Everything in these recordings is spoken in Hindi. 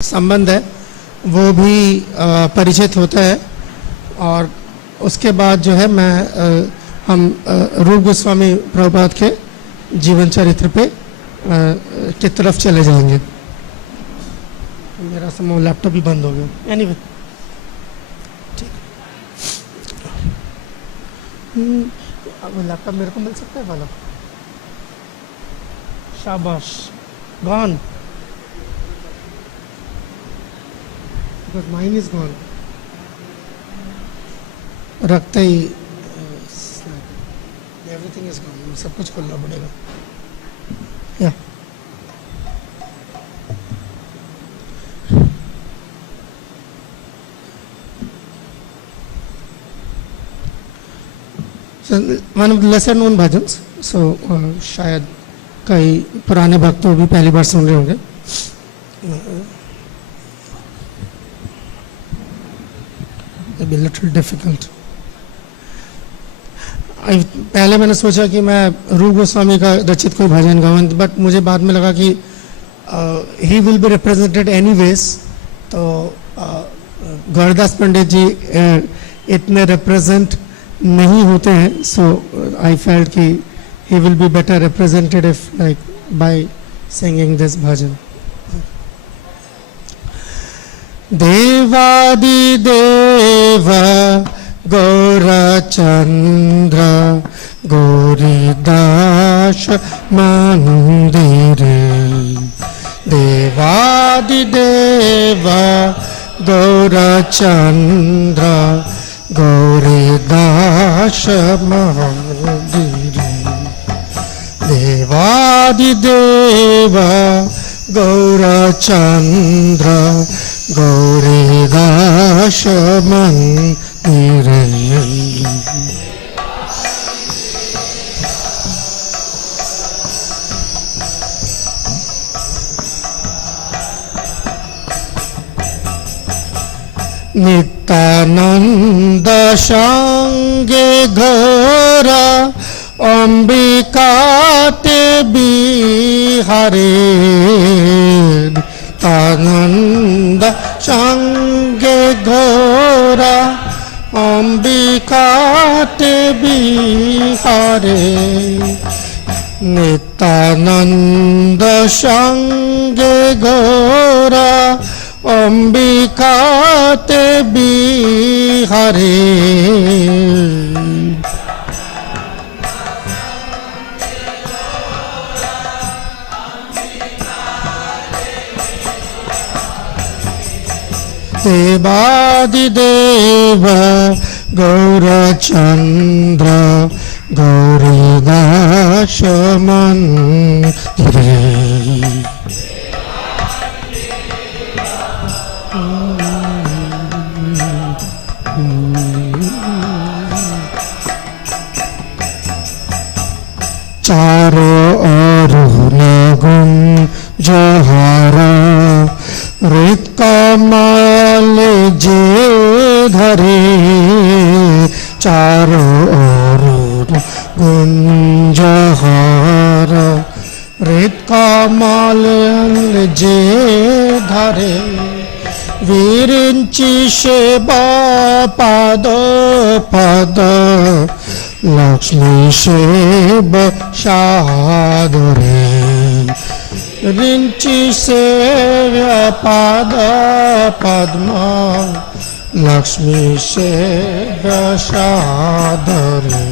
संबंध है वो भी परिचित होता है। और उसके बाद जो है हम रूप गोस्वामी प्रभुपाद के जीवन चरित्र पे की तरफ चले जाएंगे। मेरा समूह लैपटॉप भी बंद हो गया। एनीवे ठीक, अब लैपटॉप मेरे को मिल सकता है वाला? शाबाश, gone, because mine is gone. रखते ही एवरीथिंग इज गॉन, सब कुछ खोलना पड़ेगा। या one of the lesser known bhajans, so शायद कई पुराने भक्तों भी पहली बार सुन रहे होंगे। It'll be a little difficult. पहले मैंने सोचा कि मैं रूप गोस्वामी का रचित कोई भजन गाऊं, बट मुझे बाद में लगा कि he will be represented anyways. तो गौरदास पंडित जी इतने रिप्रेजेंट नहीं होते हैं, सो आई फेल्ट कि he will be better represented if like by singing this bhajan. देवादिदेव गौरचंद्र गौरीदास मंदिरे, देवादिदेव गौरचंद्र गौरीदास मंदिरे, देवादिदेव गौरचंद्र गौरीदास मंदिरे। नित्यानंद संगे घोरा अंबिका ते बिहारे, आनंद संगे घोरा अंबिका ते बिहारे, नित्यानंद संगे घोरा अंबिका ते बिहारे। देवादिदेव गौरचंद्र गौरीदास मंदिरे, चारों ओर गुंजहारा रित कमल जे धरे, चारों ओर गुंजहार रित कमल जे धरे, विरिंचि सेवा पद पद लक्ष्मी सेव सादरे, रिंचि सेव्य पाद पद्म लक्ष्मी सेव्य सादरे,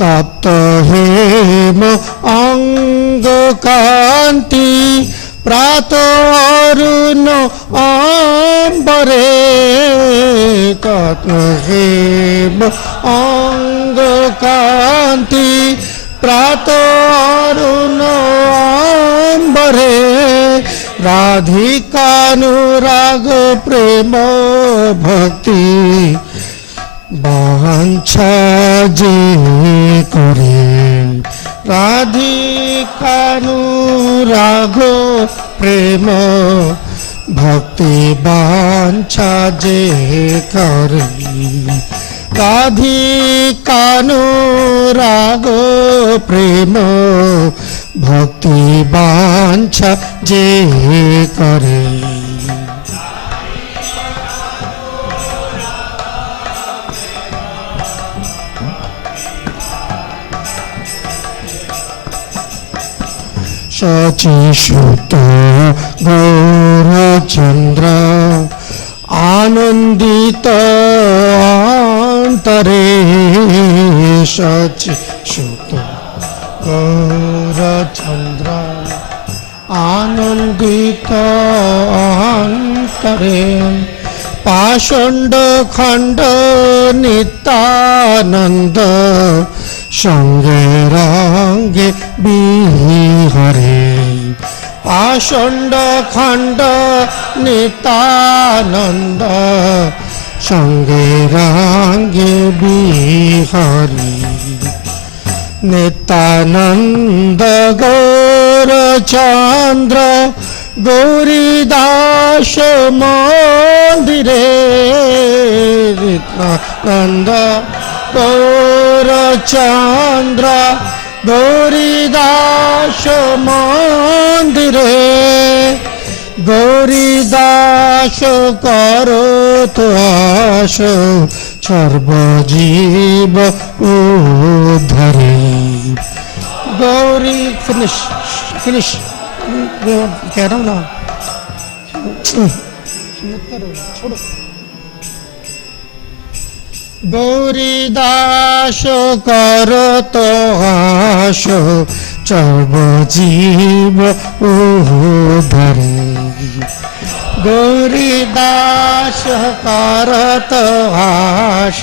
तप्त हेम अंग कांति प्रातः अरुण अंबरे, तप्त हेम अंग कांति प्रातः अरुण अंबरे, राधिकानुराग प्रेम भक्ति वांछा जे करे, राधिकानुराग प्रेम भक्ति वांछा जे करे, राधिकानुराग प्रेम भक्ति वांछा যে করে। শচীসুত গৌরচন্দ্র আনন্দিত অন্তরে, শচীসুত গৌরচন্দ্র আনন্দিত অন্তরে, পাষণ্ড খণ্ড নিত্যানন্দ সঙ্গে রঙ্গে বিহরে। পাষণ্ড খণ্ড নিত্যানন্দ সঙ্গে রঙ্গে বিহরে। নিত্যানন্দ গৌরচন্দ্র গৌরীদাস মন্দিরে, নিত্যানন্দ গৌরচন্দ্র গৌরীদাস মন্দিরে, গৌরীদাস করত আশ সর্বজীব উদ্ধরে। गौरी फिनिश फिनिश कह रहा हूँ ना, छोड़ो। गौरी दास करत आश सर्वजीव उद्धरे। गौरी दास करत आश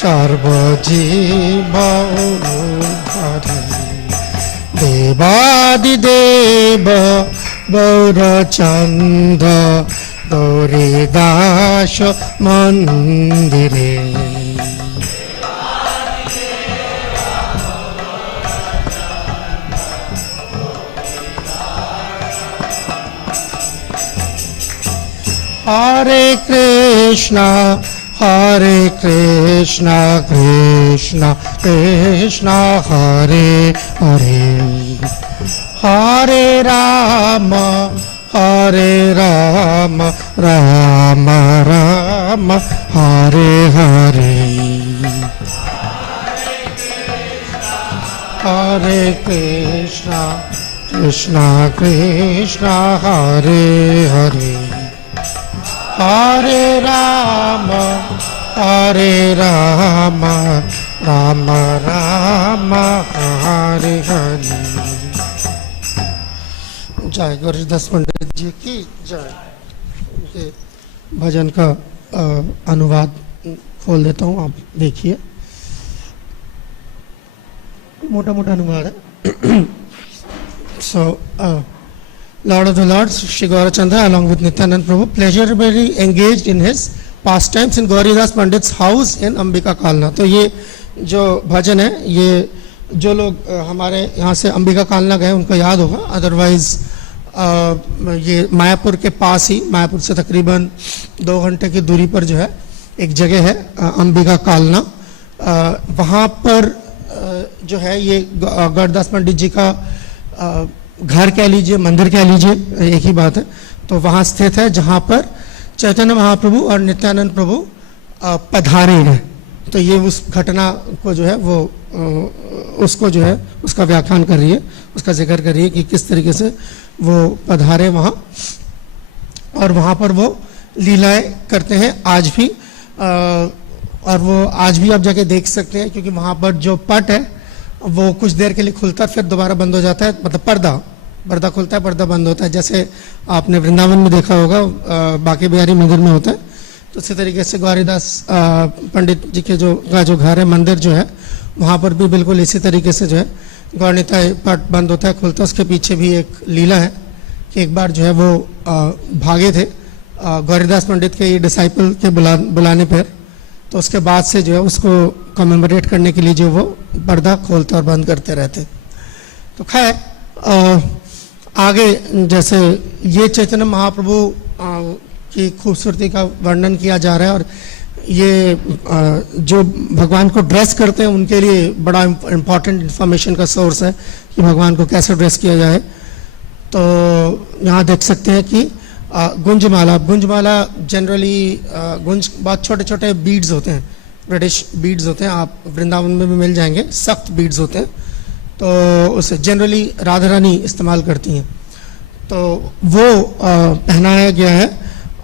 सर्वजीव उद्धरे। देवादिदेव गौरचंद गौरीदास मंदिरे। हरे कृष्णा कृष्णा कृष्णा हरे हरे। हरे राम राम राम हरे हरे। हरे कृष्णा कृष्णा हरे हरे। हरे राम राम राम हरे हरे। जय गौरीदास पंडित जी की जय। ये भजन का अनुवाद खोल देता हूँ, आप देखिए। मोटा मोटा अनुवाद है। So Lord of the Lords, Shri Gaurachandra along with Nityanand Prabhu pleasurably engaged in his pastimes in Gauridas Pandit's house in Ambika Kalna। तो ये जो भजन है, ये जो लोग हमारे यहाँ से अंबिका कालना गए उनको याद होगा, अदरवाइज ये मायापुर के पास ही, मायापुर से तकरीबन 2 घंटे की दूरी पर जो है एक जगह है अंबिका कालना। वहाँ पर जो है ये गौरदास पंडित जी का घर कह लीजिए, मंदिर कह लीजिए, एक ही बात है। तो वहाँ स्थित है जहाँ पर चैतन्य महाप्रभु और नित्यानंद प्रभु पधारे हैं। तो ये उस घटना को जो है वो उसको जो है उसका व्याख्यान कर रही है, उसका जिक्र कर रही है कि किस तरीके से वो पधारे वहाँ, और वहाँ पर वो लीलाएं करते हैं आज भी। और वो आज भी आप जाके देख सकते हैं, क्योंकि वहाँ पर जो पट है वो कुछ देर के लिए खुलता है, फिर दोबारा बंद हो जाता है। मतलब पर्दा खुलता है, पर्दा बंद होता है, जैसे आपने वृंदावन में देखा होगा, बांके बिहारी मंदिर में होता है। तो इसी तरीके से गौरीदास पंडित जी के जो घर है, मंदिर जो है, वहाँ पर भी बिल्कुल इसी तरीके से जो है गौरनिताय पट बंद होता है, खुलता है। उसके पीछे भी एक लीला है कि एक बार जो है वो भागे थे गौरीदास पंडित के डिसाइपल के बुलाने पर, तो उसके बाद से जो है उसको कमेमोरेट करने के लिए जो वो पर्दा खोलते और बंद करते रहते। तो खैर आगे जैसे ये चैतन्य महाप्रभु की खूबसूरती का वर्णन किया जा रहा है, और ये जो भगवान को ड्रेस करते हैं उनके लिए बड़ा इम्पोर्टेंट इन्फॉर्मेशन का सोर्स है कि भगवान को कैसे ड्रेस किया जाए। तो यहाँ देख सकते हैं कि गुंजमाला, गुंजमाला जनरली गुंज बहुत छोटे छोटे बीड्स होते हैं, ब्रिटिश बीड्स होते हैं, आप वृंदावन में भी मिल जाएंगे, सख्त बीड्स होते हैं, तो उसे जनरली राधा रानी इस्तेमाल करती हैं, तो वो पहनाया गया है।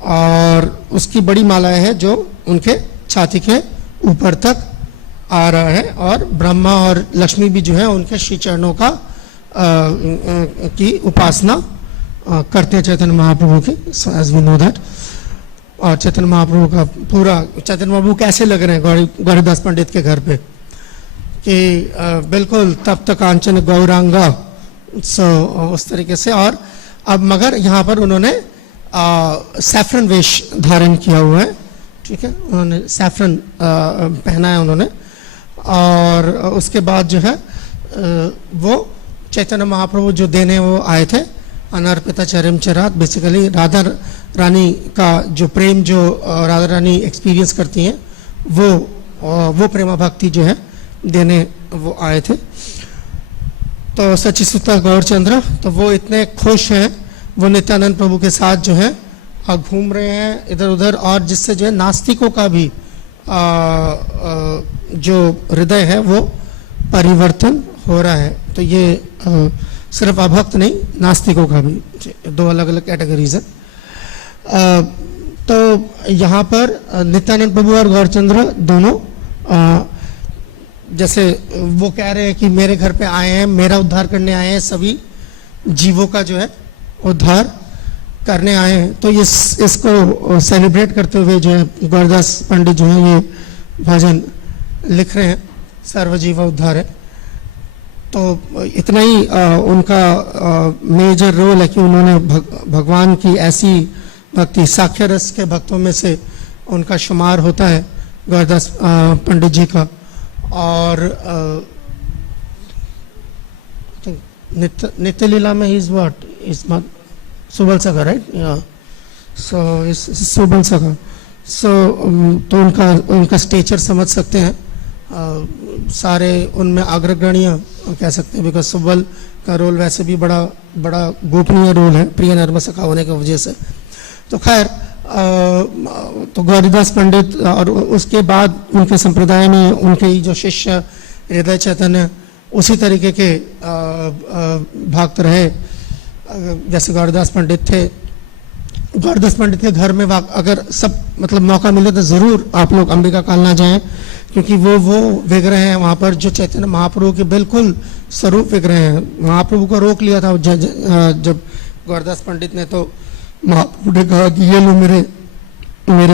और उसकी बड़ी मालाएं हैं जो उनके छाती के ऊपर तक आ रहा है, और ब्रह्मा और लक्ष्मी भी जो है उनके श्री चरणों का की उपासना करते हैं चैतन्य महाप्रभु की, एज वी नो दैट। और चैतन्य महाप्रभु का पूरा, चैतन्य महाप्रभु कैसे लग रहे हैं गौरीदास पंडित के घर पे, कि बिल्कुल तब तक कांचन गौरांगा, सो उस तरीके से। और अब मगर यहाँ पर उन्होंने सैफरन वेश धारण किया हुआ है, ठीक है, उन्होंने सैफरन पहना है उन्होंने। और उसके बाद जो है वो चैतन्य महाप्रभु जो देने वो आए थे, अनर्पिता चरम चरात, बेसिकली राधा रानी का जो प्रेम जो राधा रानी एक्सपीरियंस करती हैं, वो प्रेमा भक्ति जो है देने वो आए थे। तो सचिसुता गौरचंद्र, तो वो इतने खुश हैं, वो नित्यानंद प्रभु के साथ जो है घूम रहे हैं इधर उधर, और जिससे जो है नास्तिकों का भी जो हृदय है वो परिवर्तन हो रहा है। तो ये सिर्फ अभक्त नहीं, नास्तिकों का भी, दो अलग अलग कैटेगरीज है। तो यहाँ पर नित्यानंद प्रभु और गौरचंद्र दोनों जैसे वो कह रहे हैं कि मेरे घर पे आए हैं, मेरा उद्धार करने आए हैं, सभी जीवों का जो है उद्धार करने आए हैं। तो इसको सेलिब्रेट करते हुए जो है गौरदास पंडित जो है ये भजन लिख रहे हैं, सर्वजीव उद्धार है। तो इतना ही उनका मेजर रोल है कि उन्होंने भगवान की ऐसी भक्ति, साख्य रस के भक्तों में से उनका शुमार होता है गौरदास पंडित जी का। और नित्य लीला में इज व्हाट इज सुबल सखा, राइट, सो इस सुबल सखा। सो तो उनका स्टेचर समझ सकते हैं, सारे उनमें अग्रगण्य कह सकते हैं, बिकॉज सुबल का रोल वैसे भी बड़ा बड़ा गोपनीय रोल है प्रिय नर्म सखा होने की वजह से। तो खैर तो गौरीदास पंडित और उसके बाद उनके संप्रदाय में उनके ही जो शिष्य हृदय चैतन्य उसी तरीके के भक्त रहे, जैसे गौरीदास पंडित थे। गौरीदास पंडित के घर में अगर सब मतलब मौका मिले तो ज़रूर आप लोग अंबिका कालना जाएं, क्योंकि वो विग्रह हैं वहाँ पर जो चैतन्य महाप्रभु के बिल्कुल स्वरूप विग्रह हैं। महाप्रभु को रोक लिया था जब गौरीदास पंडित ने, तो महाप्रभु ने कहा कि ये लो मेरे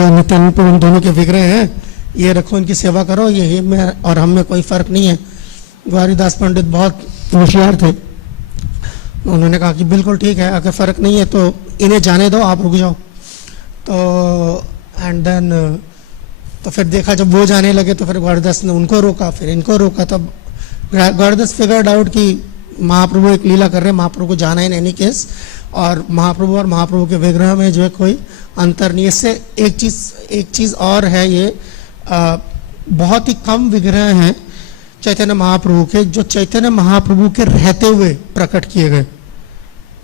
नित्यानंद प्रभु दोनों के विग्रह हैं, ये रखो, इनकी सेवा करो, ये में और हम में कोई फर्क नहीं है। गौरीदास पंडित बहुत होशियार थे, उन्होंने कहा कि बिल्कुल ठीक है, अगर फ़र्क नहीं है तो इन्हें जाने दो, आप रुक जाओ। तो एंड देन तो फिर देखा जब वो जाने लगे तो फिर गौरीदास ने उनको रोका, फिर इनको रोका। तब गौरीदास फिगर्ड आउट कि महाप्रभु एक लीला कर रहे हैं, महाप्रभु को जाना है इन एनी केस, और महाप्रभु के विग्रह में जो है कोई अंतर नहीं है। इससे एक चीज़ और है, ये बहुत ही कम विग्रह हैं चैतन्य महाप्रभु के जो चैतन्य महाप्रभु के रहते हुए प्रकट किए गए,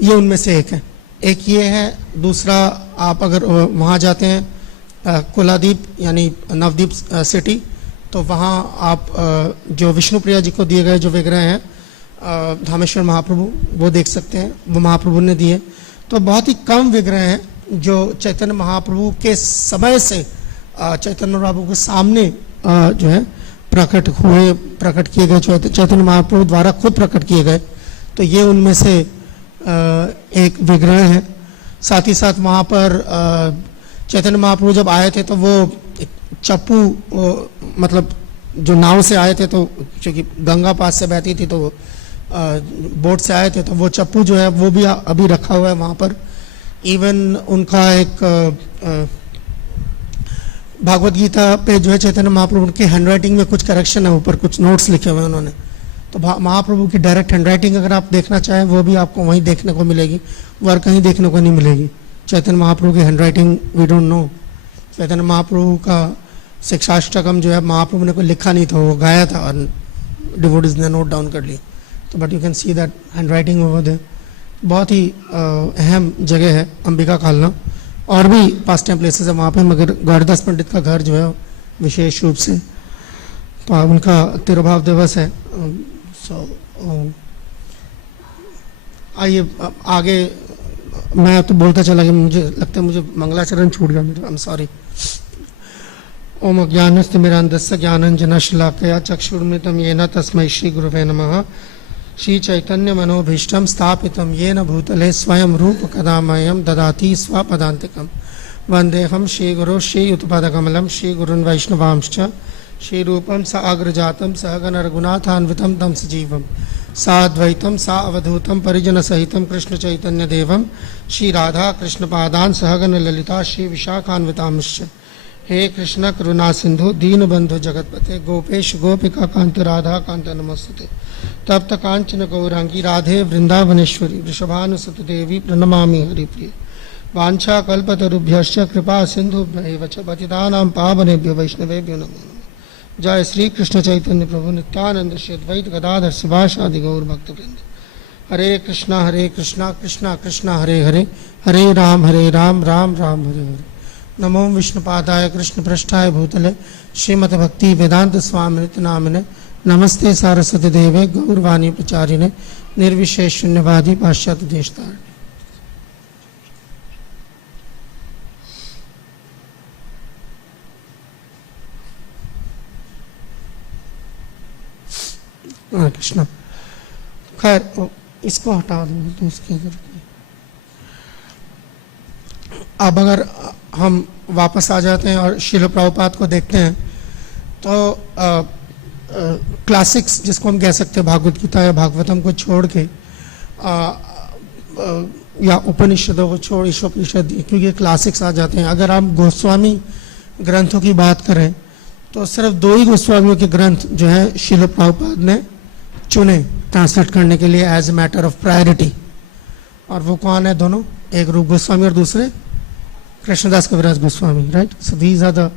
ये उनमें से एक है। एक ये है, दूसरा आप अगर वहाँ जाते हैं कुलादीप यानी नवदीप सिटी, तो वहाँ आप जो विष्णुप्रिया जी को दिए गए जो विग्रह हैं धामेश्वर महाप्रभु, वो देख सकते हैं, वो महाप्रभु ने दिए। तो बहुत ही कम विग्रह हैं जो चैतन्य महाप्रभु के समय से चैतन्य महाप्रभु के सामने जो है प्रकट किए गए, चैतन्य महाप्रभु द्वारा खुद प्रकट किए गए। तो ये उनमें से एक विग्रह है। साथ ही साथ वहाँ पर चैतन्य महाप्रभु जब आए थे तो वो चप्पू मतलब जो नाव से आए थे, तो क्योंकि गंगा पास से बहती थी तो बोट से आए थे, तो वो चप्पू जो है वो भी अभी रखा हुआ है वहाँ पर। इवन उनका एक भागवत गीता पे जो है चैतन्य महाप्रभु के हैंडराइटिंग में कुछ करेक्शन है, ऊपर कुछ नोट्स लिखे हुए हैं उन्होंने। तो महाप्रभु की डायरेक्ट हैंडराइटिंग अगर आप देखना चाहें वो भी आपको वहीं देखने को मिलेगी, और कहीं देखने को नहीं मिलेगी। चैतन्य महाप्रभु की handwriting we don't know. Chaitanya Mahaprabhu का शिक्षाष्टकम जो है महाप्रभु ने कोई लिखा नहीं था, वो गाया था और डिवोटीज ने नोट डाउन कर ली। तो but you can see that handwriting over there. बहुत ही अहम जगह है अंबिका कालना। और भी पास टाइम प्लेसेस है वहाँ पे, मगर गौरदास पंडित का घर जो है विशेष रूप से, तो उनका तिरुभाव दिवस है। सो आइए आगे, मैं तो बोलता चला कि मुझे लगता है मुझे मंगलाचरण छूट गया मेरा, आई एम सॉरी। ओम अज्ञानस्तिमिरान्धस्य ज्ञानाञ्जनशलाकया चक्षुर्मिलितं येन तस्मै श्री गुरुवे नमः। श्री चैतन्य मनोभीष्टं स्थापितं येन भूतले स्वयं रूप कदा मह्यं ददाति स्वपदान्तिकं। वन्देऽहं श्रीगुरो श्रीयुतपदकमलं श्रीगुरुन् वैष्णवांश्च श्रीरूपं साग्रजातं सहगण रघुनाथान्वितं तं सजीवं साद्वैतं सावधूतं परिजनसहितं कृष्णचैतन्यदेवं श्रीराधा कृष्णपादान् सहगण ललिता श्रीविशाखान्वितांश्च। हे कृष्ण करुणा सिंधु दीनबंधु जगतपते गोपेश गोपिका कांत राधा कांत नमस्ते। तप्त कांचन गौरांगी राधे वृंदावनेश्वरी वृषभानुसुत देवी प्रणमामि हरिप्रिय। वांछा कल्पतरुभ्यश्च कृपा सिंधुभ्यैव च पतितानां पावनेभ्यो वैष्णवेभ्यो नमो नमः। जय श्री कृष्ण चैतन्य प्रभु नित्यानंद श्री अद्वैत गदाधर शिवासादि गौर भक्तवृंद। हरे कृष्णा कृष्णा कृष्णा हरे हरे, हरे राम राम राम हरे हरे। नमो विष्णुपादाय कृष्ण पृष्ठाय भूतले श्रीमद् भक्ति वेदांत स्वामिनिति नामिने नमस्ते सारस्वती देवे गौरवाणी प्रचारिणे निर्विशेष शून्यवादी पाश्चात्य देशतारिणे। कृष्ण, खैर इसको हटा दो तो इसके इधर। अब अगर हम वापस आ जाते हैं और श्रील प्रभुपाद को देखते हैं तो क्लासिक्स जिसको हम कह सकते हैं भागवत गीता या भागवतम को छोड़ के या उपनिषदों को छोड़ ईशोपनिषद, क्योंकि क्लासिक्स आ जाते हैं। अगर आप गोस्वामी ग्रंथों की बात करें तो सिर्फ दो ही गोस्वामियों के ग्रंथ जो है श्रील प्रभुपाद ने चुने ट्रांसलेट करने के लिए as a matter of priority. और वो कौन है दोनों? एक रूप गोस्वामी और दूसरे Krishnadas Kaviraj Goswami, right. So these are the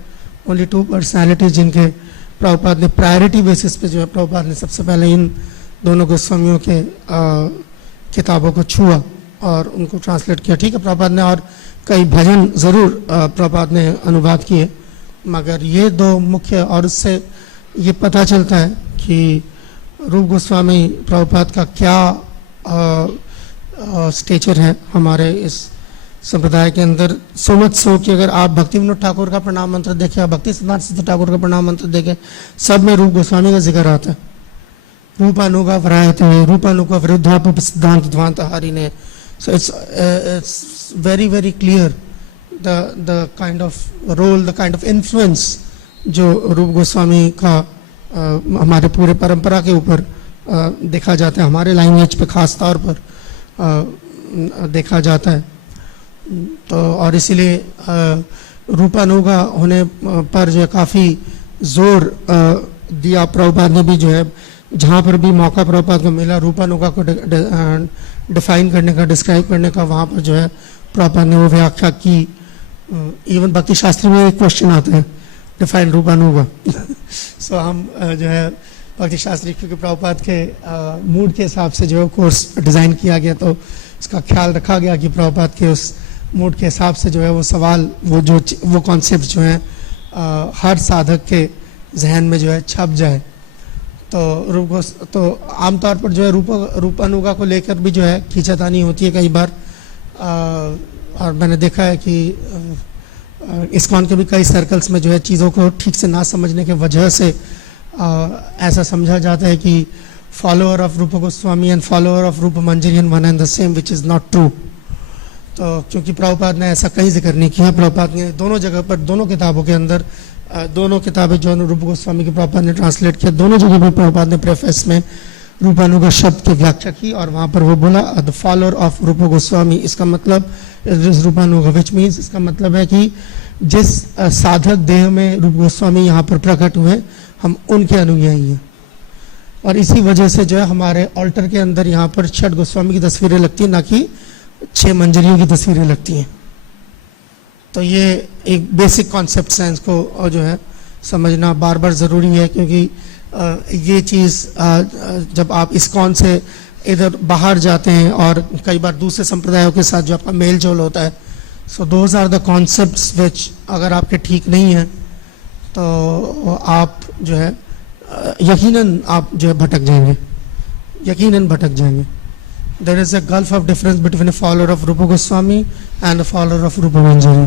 only two personalities जिनके प्रभुपाद ने प्रायोरिटी बेसिस पे जो है प्रभुपाद ने सबसे पहले इन दोनों गोस्वामियों के किताबों को छुआ और उनको ट्रांसलेट किया। ठीक है, प्रभुपाद ने और कई भजन ज़रूर प्रभुपाद ने अनुवाद किए, मगर ये दो मुख्य। और उससे ये पता चलता है कि रूप गोस्वामी प्रभुपाद का क्या स्टेचर है हमारे इस संप्रदाय के अंदर। सो मच सो कि अगर आप भक्ति विनोद ठाकुर का प्रणाम मंत्र देखें, आप भक्ति सिद्धांत सिद्ध ठाकुर का प्रणाम मंत्र देखें, सब में रूप गोस्वामी का जिक्र आता है। रूपानुगा वरायते रूपानुगा विरुद्धाप सिद्धांत ध्वांत हारिने। So it's very very clear the kind of role, the kind of influence जो रूप गोस्वामी का हमारे पूरे परंपरा के ऊपर देखा जाता है, हमारे लाइनेज पे खास तौर पर देखा जाता है। तो और इसीलिए रूपानुगा होने पर जो है काफ़ी जोर दिया प्रभुपाद ने भी, जो है जहाँ पर भी मौका प्रभुपाद को मिला रूपानुगा को डिफाइन करने का, डिस्क्राइब करने का, वहाँ पर जो है प्रभुपाद ने वो व्याख्या की। इवन भक्ति शास्त्री में एक क्वेश्चन आता है, डिफाइन रूपानुगा। सो हम जो है भक्ति शास्त्री, क्योंकि प्रभुपाद के मूड के हिसाब से जो है कोर्स डिज़ाइन किया गया, तो इसका ख्याल रखा गया कि प्रभुपाद के उस मूड के हिसाब से जो है वो सवाल, वो कॉन्सेप्ट जो है हर साधक के जहन में जो है छप जाए। तो आमतौर पर जो है रूपानुगा को लेकर भी जो है खींचातानी होती है कई बार। और मैंने देखा है कि इस्कॉन के भी कई सर्कल्स में जो है चीज़ों को ठीक से ना समझने के वजह से ऐसा समझा जाता है कि फॉलोअर ऑफ रूप Goswami and follower of Rupa मंजरियन one and the same, which is not true. तो क्योंकि प्रभुपाद ने ऐसा कहीं जिक्र नहीं किया। प्रभुपाद ने दोनों जगह पर, दोनों किताबों के अंदर, दोनों किताबें जो रूप गोस्वामी के प्रभुपाद ने ट्रांसलेट किया, दोनों जगह पर प्रभुपाद ने प्रेफेस में रूपानुगा शब्द की व्याख्या की और वहाँ पर वो बोला द फॉलोअर ऑफ रूप गोस्वामी। इसका मतलब रूपानुगा, विच मीन्स, इसका मतलब है कि जिस साधक देह में रूप गोस्वामी यहाँ पर प्रकट हुए, हम उनके अनुयायी हैं। और इसी वजह से जो है हमारे ऑल्टर के अंदर यहाँ पर 6 गोस्वामी की तस्वीरें लगती हैं, ना कि 6 मंजरियों की तस्वीरें लगती हैं। तो ये एक बेसिक कॉन्सेप्ट है, इसको जो है समझना बार बार ज़रूरी है, क्योंकि ये चीज़ जब आप इस्कॉन से इधर बाहर जाते हैं और कई बार दूसरे संप्रदायों के साथ जो आपका मेल जोल होता है, so those are the concepts which अगर आपके ठीक नहीं हैं तो आप जो है यकीनन आप जो है भटक जाएंगे, यकीनन भटक जाएंगे. There is a gulf of difference between a follower of Rupa Goswami and a follower of Rupa Manjari.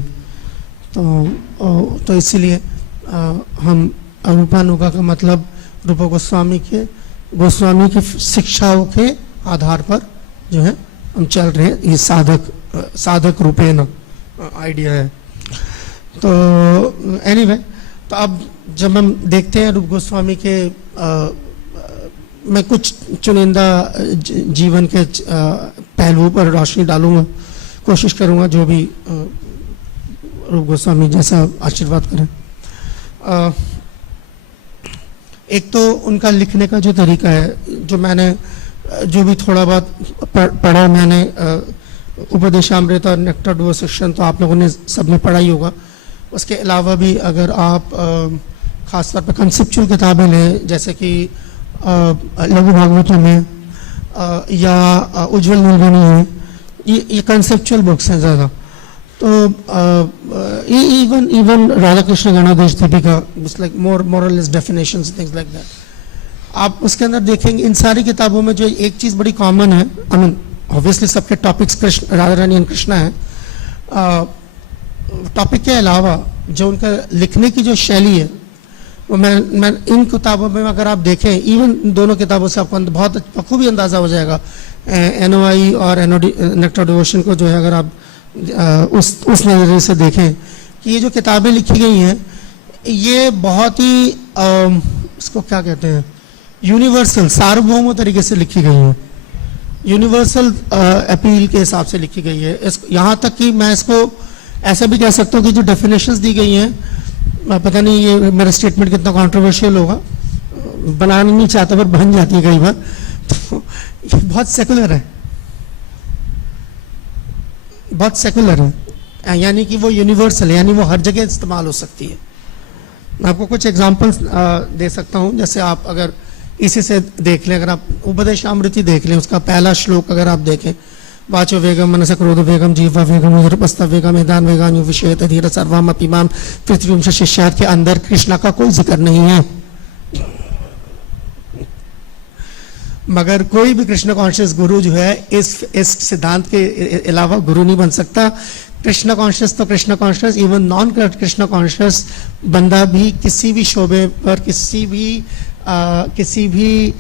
तो इसीलिए हम रूपानुगा का मतलब रूपा गोस्वामी की शिक्षाओं के आधार पर जो है हम चल रहे हैं. ये साधक रूपेण आइडिया है. तो एनीवे, तो अब जब हम देखते हैं रूप गोस्वामी के मैं कुछ चुनिंदा जीवन के पहलुओं पर रोशनी डालूंगा, कोशिश करूंगा जो भी रूप गोस्वामी जैसा आशीर्वाद करें. एक तो उनका लिखने का जो तरीका है, जो भी थोड़ा बहुत पढ़ा मैंने, उपदेशामृत और नेक्टर डिवोशन तो आप लोगों ने सबने पढ़ा ही होगा. उसके अलावा भी अगर आप खासतौर पर कंसेप्चुअल किताबें लें, जैसे कि लघु भागवतम है या उज्ज्वल नीलमणि है, ये कंसेप्चुअल बुक्स हैं ज़्यादा. तो even Radha Krishna Ganoddesha Dipika, like more or less definitions, things like that. आप उसके अंदर देखेंगे इन सारी किताबों में जो एक चीज़ बड़ी कॉमन है, आई मीन ऑब्वियसली सबके टॉपिक्स कृष्ण, राधा रानी एंड कृष्णा है. टॉपिक के अलावा जो उनका लिखने की जो शैली है, वो मैं इन किताबों में अगर आप देखें, इवन दोनों किताबों से आपको बहुत बखूबी अंदाज़ा हो जाएगा. NOI और नेक्टर डिवोशन को जो है अगर आप उस नज़रिए से देखें कि ये जो किताबें लिखी गई हैं ये बहुत ही इसको क्या कहते हैं, यूनिवर्सल, सार्वभौम तरीके से लिखी गई हैं. यूनिवर्सल अपील के हिसाब से लिखी गई है. यहाँ तक कि मैं इसको ऐसा भी कह सकता हूँ कि जो डेफिनेशंस दी गई हैं, पता नहीं ये मेरा स्टेटमेंट कितना कंट्रोवर्शियल होगा, बनाना नहीं चाहता पर बन जाती है कई बार, तो ये बहुत सेकुलर है, बहुत सेकुलर है, यानी कि वो यूनिवर्सल है, यानी वो हर जगह इस्तेमाल हो सकती है. मैं आपको कुछ एग्जांपल्स दे सकता हूँ. जैसे आप अगर इसी से देख लें, अगर आप उपदेशामृति देख लें, उसका पहला श्लोक अगर आप देखें, वाचो वेगम मनस क्रोध वेगम जीवा वेगम उदरपस्थ वेगम मैदान वेगान विषय धीर सर्वम अपिमाम पृथ्वी शिष्यार्थ के अंदर कृष्णा का कोई जिक्र नहीं है. मगर कोई भी कृष्ण कॉन्शियस गुरु जो है इस सिद्धांत के अलावा गुरु नहीं बन सकता. कृष्ण कॉन्शियस तो Krishna conscious, even non Krishna conscious बंदा भी किसी भी शोबे पर, किसी भी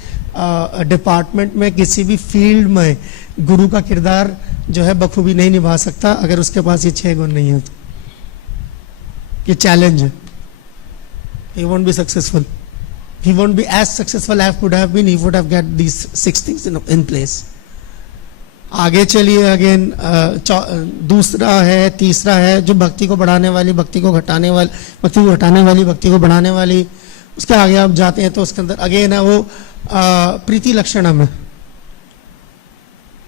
डिपार्टमेंट में, किसी भी फील्ड में गुरु का किरदार जो है बखूबी नहीं निभा सकता अगर उसके पास ये 6 गुण नहीं है. तो ये चैलेंज है. He won't be successful. He won't be as successful as could have been. He would have got these 6 things in place. आगे चलिए, अगेन दूसरा है, तीसरा है जो भक्ति को बढ़ाने वाली, भक्ति को घटाने वाली, भक्ति को घटाने वाली, भक्ति को बढ़ाने वाली. उसके आगे आप जाते हैं तो उसके अंदर अगेन है वो प्रीति लक्षणम है.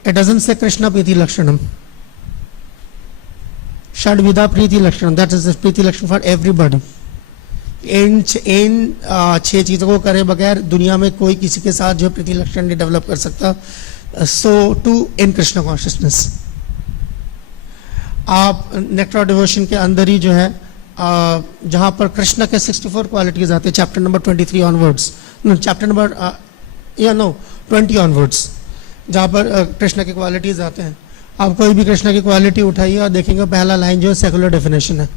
It doesn't say Krishna प्रीति लक्षणम. षड्विधा प्रीति लक्षणम. That is the प्रीति लक्षण for everybody. इन 6 चीज़ों को करे बगैर दुनिया में कोई किसी के साथ जो प्रीति लक्षण नहीं डेवलप कर सकता. सो टू इन कृष्ण कॉन्शियसनेस. आप नेक्टर डिवोशन के अंदर ही जो है जहाँ पर कृष्ण के 64 क्वालिटीज आते हैं, chapter number 23 onwards, chapter number 20 onwards, जहाँ पर कृष्ण के क्वालिटीज आते हैं. आप कोई भी कृष्ण की क्वालिटी उठाइए और देखेंगे पहला लाइन जो है सेकुलर डेफिनेशन है.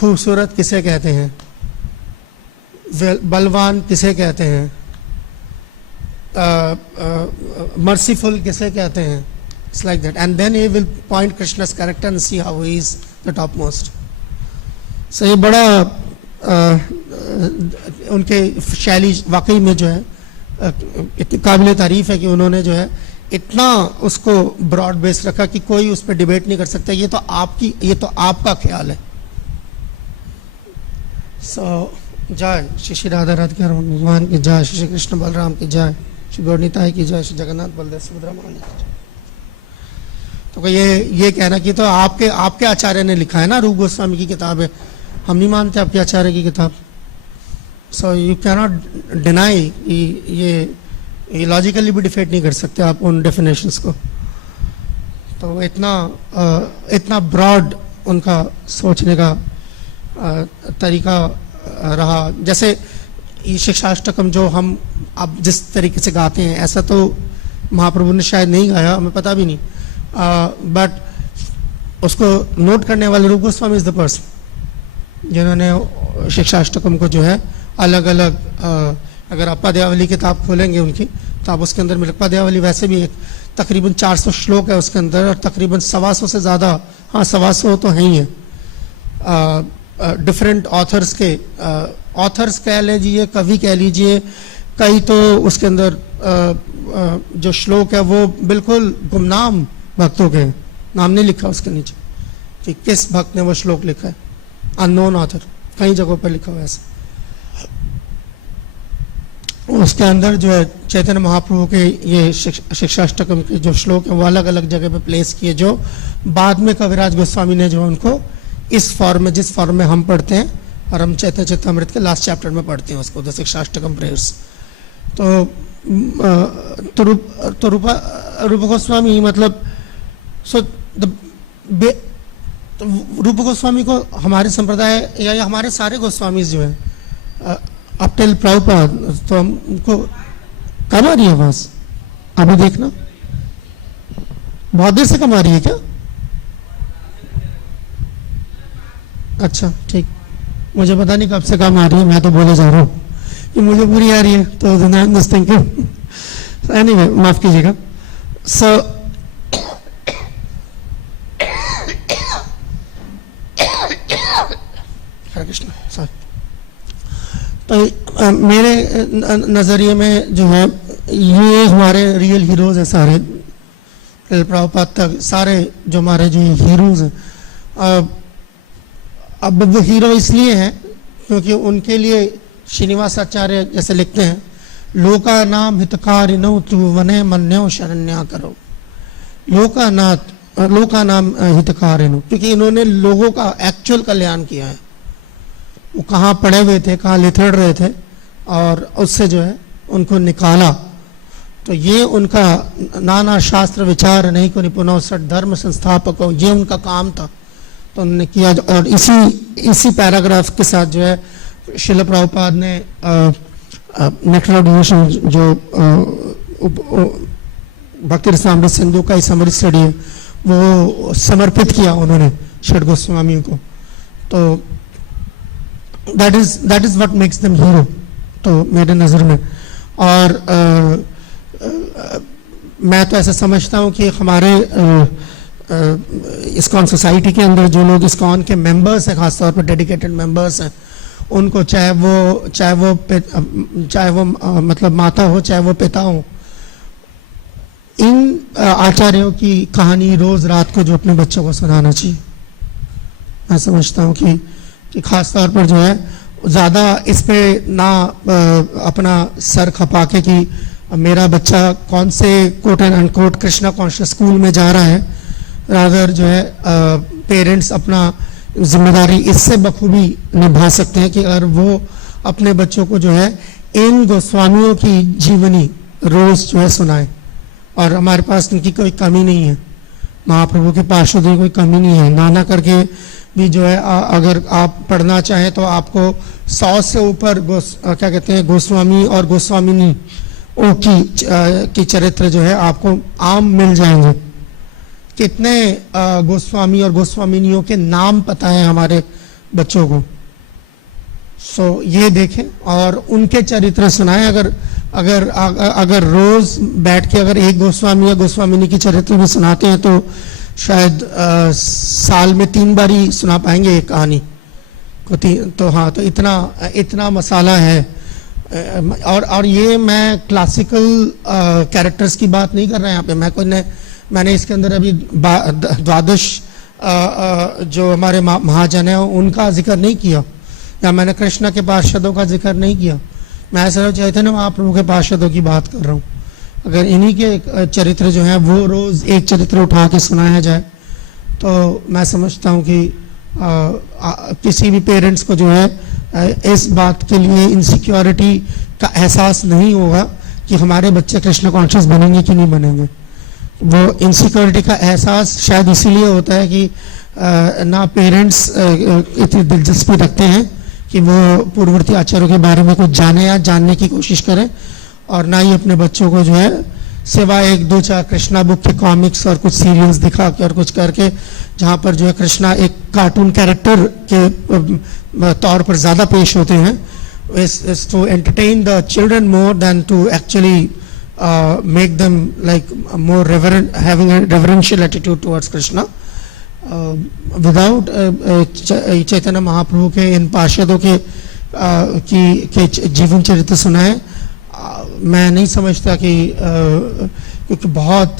खूबसूरत किसे कहते हैं, बलवान किसे कहते हैं, मर्सीफुल किसे कहते हैं. It's like that, and then he will point Krishna's character and see how he is the topmost. So ये बड़ा उनके शैली वाकई में जो है इतनी काबिल तारीफ है कि उन्होंने जो है इतना उसको ब्रॉड बेस रखा कि कोई उस पर डिबेट नहीं कर सकता. ये तो आपका ख्याल है. सो जय श्री राधा राधा भगवान की जय, श्री कृष्ण बलराम की जय, श्री गौरनीताई की जय, श्री जगन्नाथ बलदेव सुभद्रा महारानी की जय. तो ये कहना कि तो आपके आचार्य ने लिखा है ना, रूप गोस्वामी की किताब है, हम नहीं मानते आपके आचार्य की किताब. सो यू कैन नॉट डिनाई ये लॉजिकली भी डिफेट नहीं कर सकते आप उन डेफिनेशंस को। तो इतना ब्रॉड उनका सोचने का तरीका रहा। जैसे ये शिक्षाष्टकम जो हम अब जिस तरीके से गाते हैं, ऐसा तो महाप्रभु ने शायद नहीं गाया, हमें पता भी नहीं, बट उसको नोट करने वाले रूप गोस्वामी इज द पर्सन जिन्होंने शिक्षाष्टकम को जो है अलग अलग, अगर आप पद्यावली किताब खोलेंगे उनकी तो आप उसके अंदर मिले। पद्यावली वैसे भी एक तकरीबन 400 श्लोक है उसके अंदर, और तकरीबन 125 से ज़्यादा, हाँ 125 तो है ही है, डिफरेंट ऑथर्स के, ऑथर्स कह लीजिए, कवि कह लीजिए, कई तो उसके अंदर जो श्लोक है वो बिल्कुल गुमनाम भक्तों के, नाम नहीं लिखा उसके नीचे कि किस भक्त ने वो श्लोक लिखा है, अननोन ऑथर, कई जगहों पर लिखा हुआ है ऐसा। उसके अंदर जो है चैतन्य महाप्रभु के ये शिक्षाष्टकम के जो श्लोक है वो अलग अलग जगह पे प्लेस किए, जो बाद में कविराज गोस्वामी ने जो उनको इस फॉर्म में, जिस फॉर्म में हम पढ़ते हैं और हम चैतन्य चरितामृत के लास्ट चैप्टर में पढ़ते हैं उसको, द शिक्षाष्टकम प्रेयर्स। तो रूप गोस्वामी मतलब रूप गोस्वामी को हमारे संप्रदाय या हमारे सारे गोस्वामी जो है अप टिल प्रभुपाद, तो हमको कम आ रही है आवाज, अभी देखना बहुत देर से कम आ रही है क्या? अच्छा ठीक, मुझे पता नहीं कब से कम आ रही है, मैं तो बोले जा रहा हूँ कि मुझे पूरी आ रही है, तो थैंक यू। एनीवे माफ कीजिएगा। सो हरे कृष्ण। सॉरी, तो मेरे नज़रिए में जो है ये हमारे रियल हीरोज हैं सारे, प्रभुपाद तक सारे जो हमारे जो हीरोज हैं। अब वो हीरो इसलिए हैं क्योंकि उनके लिए श्रीनिवास आचार्य जैसे लिखते हैं, लोका नाम हितकारिणो त्रिभुवने मन्यो शरण्या करो, लोका नाम हितकारिणो, क्योंकि इन्होंने लोगों का एक्चुअल कल्याण किया है। वो कहाँ पड़े हुए थे, कहाँ लिथड़ रहे थे, और उससे जो है उनको निकाला। तो ये उनका नाना शास्त्र विचार नहीं को निपुणों सठ धर्म संस्थापक हो, ये उनका काम था, तो उन्होंने किया। और इसी पैराग्राफ के साथ जो है श्रील प्रभुपाद ने नेक्टर ऑफ डिवोशन जो भक्ति रसामृत सिंधु का समरी स्टडी है वो समर्पित किया उन्होंने षड गोस्वामियों को। तो that is what makes them hero, तो मेरे नज़र में। और मैं तो ऐसा समझता हूँ कि हमारे इस्कॉन सोसाइटी के अंदर जो लोग इस्कॉन के मेंबर्स हैं, खासतौर पर डेडिकेटेड मेंबर्स हैं, उनको चाहे वो मतलब माता हो चाहे वो पिता हो, इन आचार्यों की कहानी रोज रात को जो अपने बच्चों को सुनाना चाहिए। मैं समझता हूँ कि खास तौर पर जो है ज़्यादा इस पे ना अपना सर खपा के कि मेरा बच्चा कौन से quote and unquote Krishna conscious school में जा रहा है, रादर जो है पेरेंट्स अपना जिम्मेदारी इससे बखूबी निभा सकते हैं कि अगर वो अपने बच्चों को जो है इन गोस्वामियों की जीवनी रोज जो है सुनाए। और हमारे पास इनकी कोई कमी नहीं है, महाप्रभु के पार्षदों की कोई कमी नहीं है, नाना करके भी जो है अगर आप पढ़ना चाहें तो आपको 100 से ऊपर क्या कहते हैं गोस्वामी और गोस्वामिनी की चरित्र जो है आपको आम मिल जाएंगे। कितने गोस्वामी और गोस्वामिनियों के नाम पता है हमारे बच्चों को, सो ये देखें और उनके चरित्र सुनाएं। अगर रोज बैठ के अगर एक गोस्वामी या गोस्वामिनी की चरित्र भी सुनाते हैं तो शायद साल में 3 बार ही सुना पाएंगे एक कहानी को। तो हाँ, तो इतना मसाला है। और ये मैं क्लासिकल कैरेक्टर्स की बात नहीं कर रहा यहाँ पे। मैंने इसके अंदर अभी द्वादश जो हमारे महाजन हैं उनका जिक्र नहीं किया, या मैंने कृष्ण के पार्षदों का जिक्र नहीं किया। मैं सिर्फ चैतन्य महाप्रभु के पार्षदों की बात कर रहा हूँ। अगर इन्हीं के चरित्र जो है वो रोज एक चरित्र उठा के सुनाया जाए तो मैं समझता हूँ कि किसी भी पेरेंट्स को जो है इस बात के लिए इनसिक्योरिटी का एहसास नहीं होगा कि हमारे बच्चे कृष्ण कॉन्शियस बनेंगे कि नहीं बनेंगे। वो इनसिक्योरिटी का एहसास शायद इसीलिए होता है कि ना पेरेंट्स इतनी दिलचस्पी रखते हैं कि वो पूर्ववर्ती आचार्यों के बारे में कुछ जाने या जानने की कोशिश करें, और ना ही अपने बच्चों को जो है सिवाय एक दो चार कृष्णा बुक के कॉमिक्स और कुछ सीरियल्स दिखा के और कुछ करके, जहाँ पर जो है कृष्णा एक कार्टून कैरेक्टर के तौर पर ज़्यादा पेश होते हैं, is to entertain the children more than to actually make them like more reverent, having a reverential attitude towards Krishna. Without Chaitanya Mahaprabhu के इन पार्षदों के जीवन चरित्र सुनाए, मैं नहीं समझता कि क्योंकि बहुत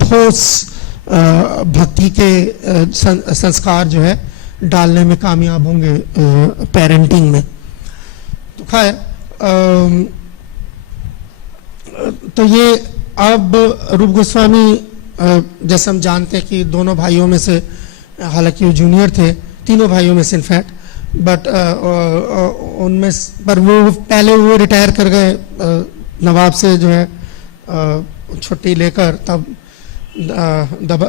ठोस भक्ति के संस्कार जो है डालने में कामयाब होंगे पेरेंटिंग में। तो खैर तो ये अब रूप गोस्वामी जैसे हम जानते हैं कि दोनों भाइयों में से, हालांकि वो जूनियर थे तीनों भाइयों में से इनफैक्ट, बट उनमें पर वो पहले वो रिटायर कर गए नवाब से जो है छुट्टी लेकर, तब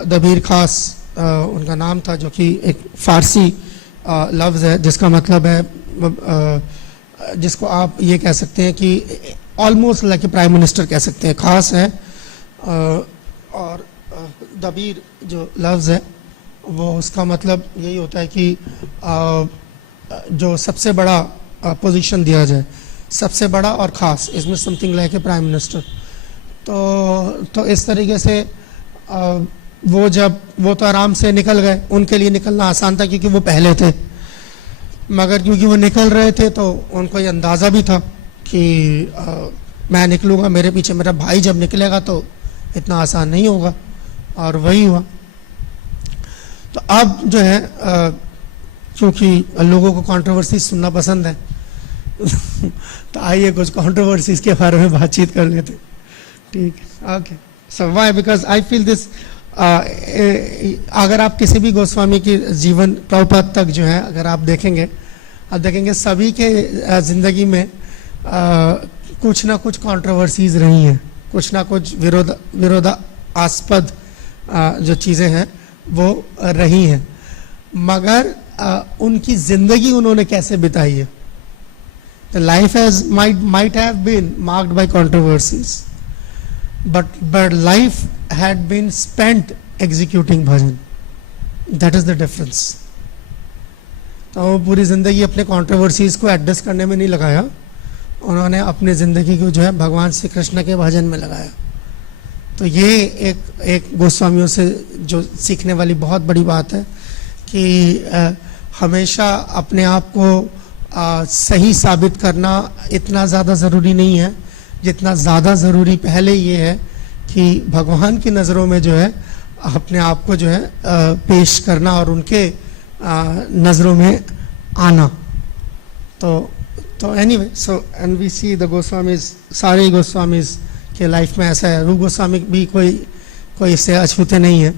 दबीर खास उनका नाम था, जो कि एक फारसी लफ्ज़ है जिसका मतलब है, जिसको आप ये कह सकते हैं कि ऑलमोस्ट लाइक प्राइम मिनिस्टर कह सकते हैं, खास है। और दबीर जो लफ्ज़ है वो उसका मतलब यही होता है कि जो सबसे बड़ा पोजीशन दिया जाए, सबसे बड़ा और ख़ास, इसमें something like a prime minister. तो इस तरीके से वो जब वो तो आराम से निकल गए, उनके लिए निकलना आसान था क्योंकि वो पहले थे, मगर क्योंकि वो निकल रहे थे तो उनको ये अंदाज़ा भी था कि मैं निकलूँगा, मेरे पीछे मेरा भाई जब निकलेगा तो इतना आसान नहीं होगा, और वही हुआ। तो अब जो है क्योंकि लोगों को कंट्रोवर्सी सुनना पसंद है तो आइए कुछ कंट्रोवर्सीज के बारे में बातचीत कर लेते। ठीक है, okay. So why, because I feel this, अगर आप किसी भी गोस्वामी की जीवन प्रभुपाद तक जो है अगर आप देखेंगे सभी के ज़िंदगी में कुछ ना कुछ कंट्रोवर्सीज रही हैं, कुछ ना कुछ विरोधास्पद जो चीज़ें हैं वो रही हैं, मगर उनकी ज़िंदगी उन्होंने कैसे बिताई है। The life might have been marked by controversies, but life had been spent executing bhajan. That is the difference. तो वो पूरी ज़िंदगी अपने कंट्रोवर्सीज को एड्रेस करने में नहीं लगाया, उन्होंने अपने ज़िंदगी को जो है भगवान श्री कृष्ण के भजन में लगाया। तो ये एक गोस्वामियों से जो सीखने वाली बहुत बड़ी बात है कि हमेशा अपने आप को सही साबित करना इतना ज़्यादा ज़रूरी नहीं है, जितना ज़्यादा ज़रूरी पहले ये है कि भगवान की नज़रों में जो है अपने आप को जो है पेश करना और उनके नज़रों में आना। तो anyway, so and we see the Goswamis, सारे गोस्वामीज के लाइफ में ऐसा है। रूप गोस्वामी भी कोई इससे अछूते नहीं है।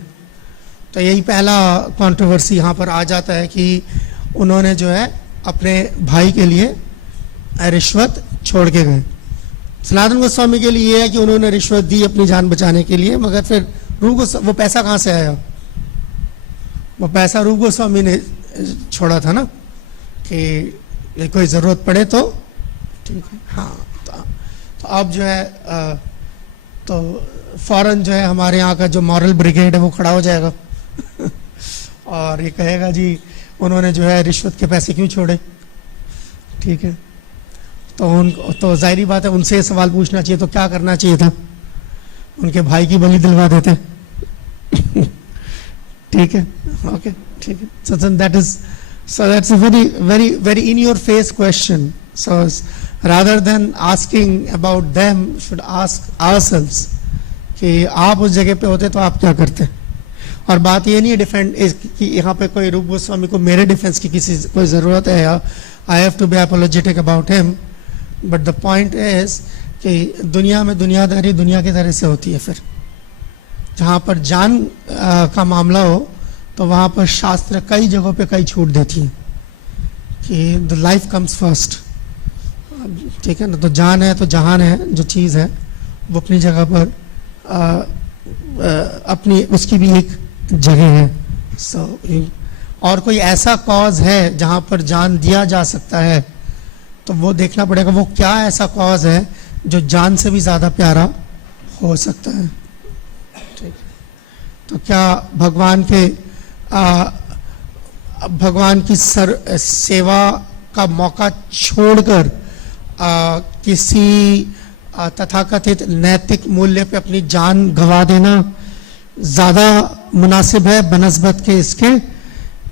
तो यही पहला कंट्रोवर्सी यहाँ पर आ जाता है कि उन्होंने जो है अपने भाई के लिए रिश्वत छोड़ के गए। सनातन गोस्वामी के लिए ये है कि उन्होंने रिश्वत दी अपनी जान बचाने के लिए, मगर फिर वो पैसा कहाँ से आया? वो पैसा रूप गोस्वामी ने छोड़ा था ना, कि कोई ज़रूरत पड़े तो ठीक है। हाँ, तो अब जो है तो फौरन जो है हमारे यहाँ का जो मॉरल ब्रिगेड है वो खड़ा हो जाएगा और ये कहेगा जी उन्होंने जो है रिश्वत के पैसे क्यों छोड़े। ठीक है, तो जाहिर बात है उनसे सवाल पूछना चाहिए, तो क्या करना चाहिए था? उनके भाई की बलि दिलवा देते ठीक है, ओके, ठीक है। So that's a very in your face question. So rather than asking about them, should ask ourselves कि आप उस जगह पे होते तो आप क्या करते। और बात ये नहीं है डिफेंड कि यहाँ पे कोई रूप गोस्वामी को मेरे डिफेंस की कोई ज़रूरत है या I have to be apologetic about him, but the point is कि दुनिया में दुनियादारी दुनिया की तरह से होती है। फिर जहाँ पर जान का मामला हो तो वहाँ पर शास्त्र कई जगहों पे कई छूट देती हैं कि द लाइफ कम्स फर्स्ट। ठीक है ना। तो जान है तो जहान है, जो चीज़ है वो अपनी जगह पर अपनी उसकी भी एक जगह है। और कोई ऐसा कॉज है जहाँ पर जान दिया जा सकता है, तो वो देखना पड़ेगा वो क्या ऐसा कॉज है जो जान से भी ज़्यादा प्यारा हो सकता है। ठीक। तो क्या भगवान की सेवा का मौका छोड़कर किसी तथाकथित नैतिक मूल्य पे अपनी जान गंवा देना ज़्यादा मुनासिब है बनस्बत के इसके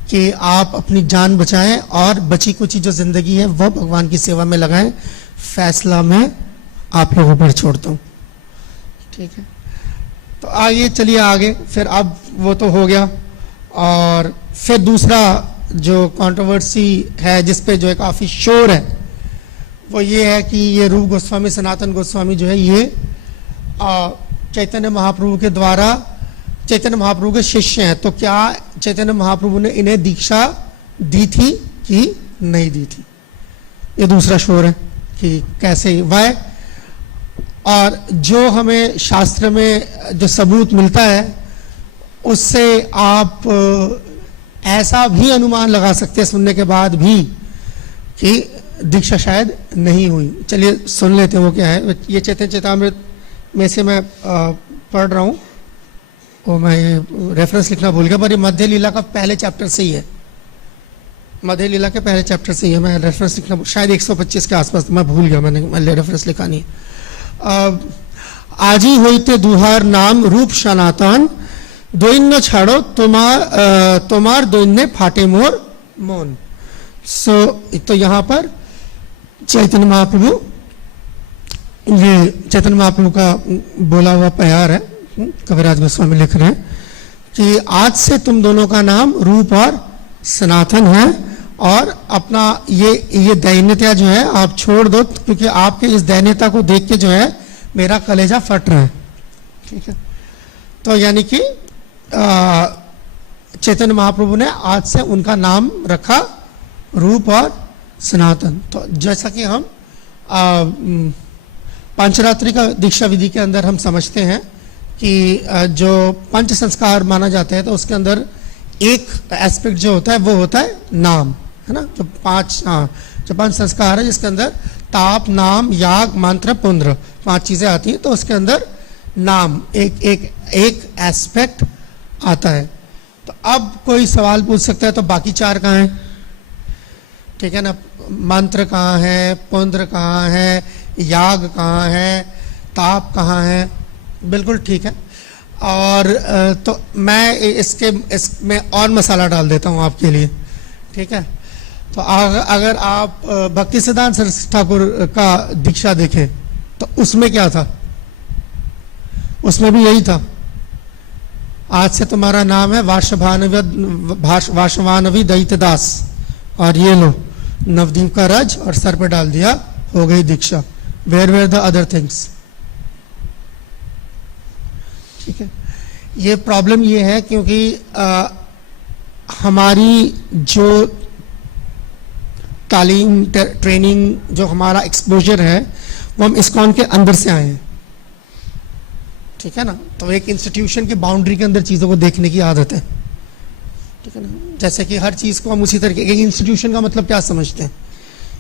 कि आप अपनी जान बचाएं और बची कुची जो ज़िंदगी है वह भगवान की सेवा में लगाएं? फैसला मैं आप लोगों पर छोड़ता हूँ। ठीक है। तो आइए चलिए आगे। फिर अब वो तो हो गया, और फिर दूसरा जो कंट्रोवर्सी है जिस पे जो है काफ़ी शोर है वो ये है कि ये रूप गोस्वामी सनातन गोस्वामी जो है ये चैतन्य महाप्रभु के द्वारा चैतन्य महाप्रभु के शिष्य हैं। तो क्या चैतन्य महाप्रभु ने इन्हें दीक्षा दी थी कि नहीं दी थी? ये दूसरा शोर है कि कैसे वह, और जो हमें शास्त्र में जो सबूत मिलता है उससे आप ऐसा भी अनुमान लगा सकते हैं सुनने के बाद भी कि दीक्षा शायद नहीं हुई। चलिए सुन लेते हैं वो क्या है। ये चैतन्य चैतामृत में से मैं पढ़ रहा हूँ, और मैं ये रेफरेंस लिखना भूल गया, पर ये मध्य लीला का पहले चैप्टर से ही है। मध्य लीला के पहले चैप्टर से ही है। मैं रेफरेंस लिखना शायद 125 के आसपास, मैं भूल गया, मैंने रेफरेंस लिखा नहीं। आजी होते दुहार नाम रूप सनातन दोइन्य छाड़ो तुम्हार दोइन्य फाटे मोर मोन। तो यहाँ पर चैतन्य महाप्रभु, ये चैतन्य महाप्रभु का बोला हुआ प्यार है, कविराज गोस्वामी लिख रहे हैं कि आज से तुम दोनों का नाम रूप और सनातन है, और अपना ये दैन्यता जो है आप छोड़ दो, क्योंकि आपके इस दैन्यता को देख के जो है मेरा कलेजा फट रहा है। ठीक है। तो यानी कि चैतन्य महाप्रभु ने आज से उनका नाम रखा रूप और सनातन। तो जैसा कि हम पंचरात्रि का दीक्षा विधि के अंदर हम समझते हैं कि जो पंच संस्कार माना जाता है तो उसके अंदर एक एस्पेक्ट जो होता है वो होता है नाम, है ना। जो पंच संस्कार है जिसके अंदर ताप, नाम, याग, मंत्र, पुंद्र 5 चीजें आती हैं, तो उसके अंदर नाम एक एस्पेक्ट आता है। तो अब कोई सवाल पूछ सकता है तो बाकी 4 कहाँ हैं? ठीक है ना। मंत्र कहाँ है, पुंद्र कहाँ है, याग कहाँ है, ताप कहाँ है? बिल्कुल ठीक है। और तो मैं इसमें और मसाला डाल देता हूँ आपके लिए। ठीक है। तो अगर आप भक्ति सिद्धांत सरस्वती ठाकुर का दीक्षा देखें तो उसमें क्या था? उसमें भी यही था, आज से तुम्हारा नाम है वाशवानवी दैत्यदास, और ये लो नवदीप का रज और सर पे डाल दिया, हो गई दीक्षा। Where the other things? ठीक है। ये प्रॉब्लम ये है क्योंकि हमारी जो तालीम ट्रेनिंग, जो हमारा एक्सपोजर है वो हम इस्कॉन के अंदर से आए हैं। ठीक है ना। तो एक इंस्टीट्यूशन की बाउंड्री के अंदर चीज़ों को देखने की आदत है। ठीक है ना। जैसे कि हर चीज़ को हम उसी तरीके, एक इंस्टीट्यूशन का मतलब क्या समझते हैं?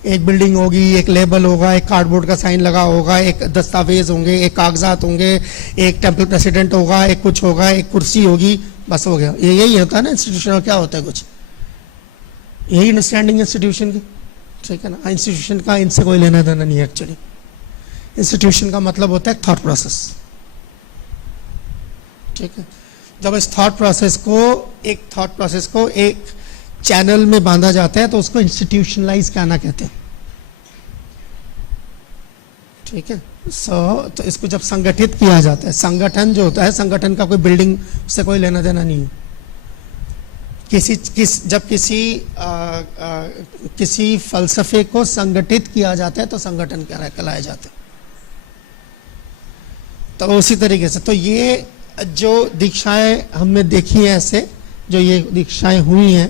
एक बिल्डिंग होगी, एक लेबल होगा, एक कार्डबोर्ड का साइन लगा होगा, एक दस्तावेज होंगे, एक कागजात होंगे, एक टेम्पल प्रेसिडेंट होगा, एक कुछ होगा, एक कुर्सी होगी, बस हो गया। यही होता है ना इंस्टीट्यूशन। और क्या होता है? कुछ यही अंडरस्टैंडिंग इंस्टीट्यूशन की। ठीक है ना। इंस्टीट्यूशन का इनसे कोई लेना देना नहीं है एक्चुअली। इंस्टीट्यूशन का मतलब होता है थॉट प्रोसेस। ठीक है। जब इस थॉट प्रोसेस को एक चैनल में बांधा जाता है तो उसको इंस्टीट्यूशनलाइज करना कहते हैं। ठीक है। तो इसको जब संगठित किया जाता है, संगठन जो होता है, संगठन का कोई बिल्डिंग से कोई लेना देना नहीं है। जब किसी फलसफे को संगठित किया जाता है तो संगठन कहलाया जाता है। तो उसी तरीके से तो ये जो दीक्षाएं हमने देखी है, ऐसे जो ये दीक्षाएं हुई हैं,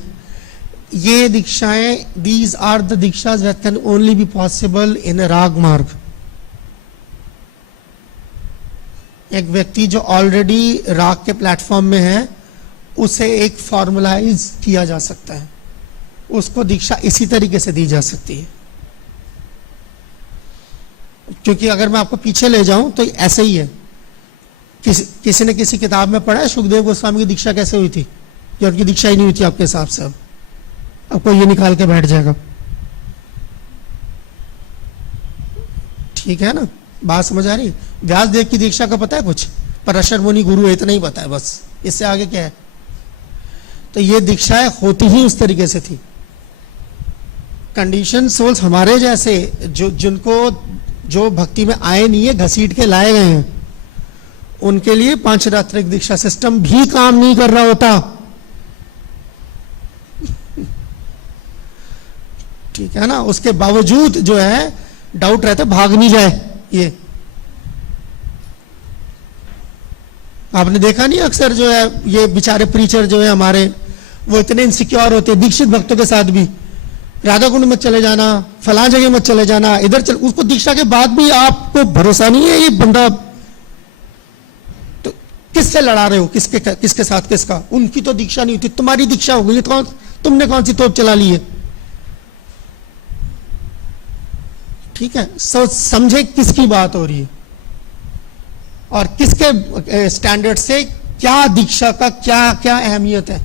ये दीक्षाएं, these are the dikshas that can only be possible in a raga marga. एक व्यक्ति जो ऑलरेडी राग के प्लेटफॉर्म में है, उसे एक फॉर्मुलाइज किया जा सकता है, उसको दीक्षा इसी तरीके से दी जा सकती है। क्योंकि अगर मैं आपको पीछे ले जाऊं तो ऐसे ही है। किसी ने किसी किताब में पढ़ा है सुखदेव गोस्वामी की दीक्षा कैसे हुई थी, या उनकी दीक्षा ही नहीं हुई थी आपके हिसाब से? अब कोई ये निकाल के बैठ जाएगा। ठीक है ना, बात समझ आ रही? व्यासदेव की दीक्षा का पता है कुछ? पराशर मुनि गुरु है, इतना ही पता है बस, इससे आगे क्या है? तो ये दीक्षाएं होती ही उस तरीके से थी। कंडीशन सोल्स हमारे जैसे जो भक्ति में आए नहीं है, घसीट के लाए गए हैं, उनके लिए पांचरात्रिक दीक्षा सिस्टम भी काम नहीं कर रहा होता। ठीक है ना, उसके बावजूद जो है डाउट रहता है भाग नहीं जाए। ये आपने देखा नहीं, अक्सर जो है ये बेचारे प्रीचर जो है हमारे, वो इतने इनसिक्योर होते हैं दीक्षित भक्तों के साथ भी, राधा कुंड मत चले जाना, फलां जगह मत चले जाना, इधर चल। उसको दीक्षा के बाद भी आपको भरोसा नहीं है ये बंदा, तो किससे लड़ा रहे हो? किसके साथ किसका? उनकी तो दीक्षा नहीं होती, तुम्हारी दीक्षा हो गई, तो तुमने कौन सी तोप चला ली है? ठीक है, समझे किसकी बात हो रही है और किसके स्टैंडर्ड से क्या दीक्षा का क्या क्या अहमियत है।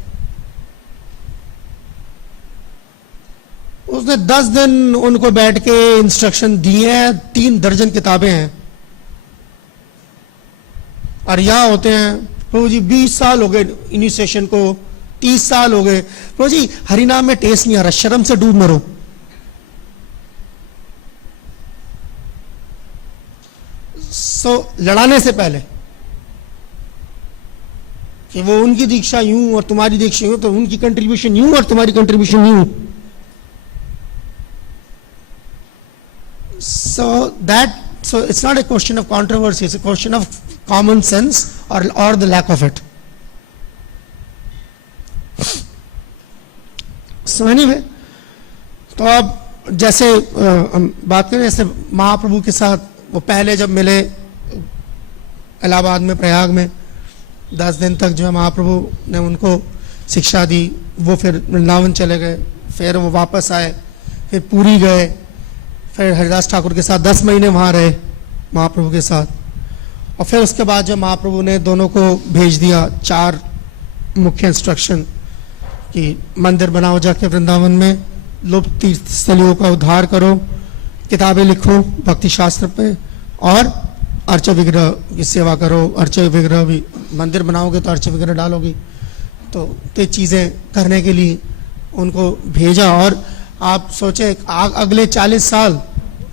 उसने 10 दिन उनको बैठ के इंस्ट्रक्शन दिए हैं, 3 दर्जन किताबें हैं, और यहां होते हैं प्रभु जी 20 साल हो गए इनिशिएशन को, 30 साल हो गए प्रभु जी, हरिनाम में टेस्ट नहीं आ रहा, शर्म से डूब मरो। लड़ाने से पहले कि वो उनकी दीक्षा यूं और तुम्हारी दीक्षा यूं, तो उनकी कंट्रीब्यूशन यूं और तुम्हारी कंट्रीब्यूशन यूं। So it's not a question of controversy, it's a question of common sense or the lack of it. So anyway, तो अब जैसे हम बात करें, जैसे महाप्रभु के साथ वो पहले जब मिले इलाहाबाद में, प्रयाग में, 10 दिन तक जो है महाप्रभु ने उनको शिक्षा दी, वो फिर वृंदावन चले गए, फिर वो वापस आए, फिर पुरी गए, फिर हरिदास ठाकुर के साथ 10 महीने वहाँ रहे महाप्रभु के साथ, और फिर उसके बाद जो महाप्रभु ने दोनों को भेज दिया 4 मुख्य इंस्ट्रक्शन कि मंदिर बनाओ जाके वृंदावन में, लुप्त तीर्थ स्थलियों का उद्धार करो, किताबें लिखो भक्ति शास्त्र पे, और अर्च विग्रह की सेवा करो। अर्च विग्रह भी, मंदिर बनाओगे तो अर्च विग्रह डालोगी, तो ये चीज़ें करने के लिए उनको भेजा। और आप सोचे अगले 40 साल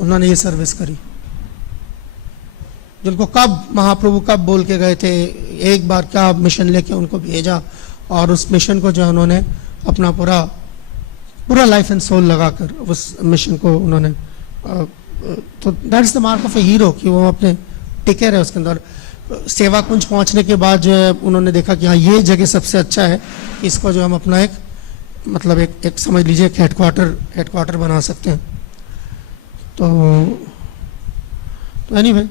उन्होंने ये सर्विस करी, जिनको कब महाप्रभु कब बोल के गए थे, एक बार क्या मिशन लेके उनको भेजा, और उस मिशन को जो उन्होंने अपना पूरा लाइफ एंड सोल लगाकर उस मिशन को उन्होंने, तो that's the mark of A hero कि वो अपने टिके रहे उसके अंदर। सेवा कुंज पहुंचने के बाद जो है उन्होंने देखा कि हाँ ये जगह सबसे अच्छा है, इसको जो हम अपना एक मतलब एक समझ लीजिए हेडक्वार्टर बना सकते हैं। तो एनीवे,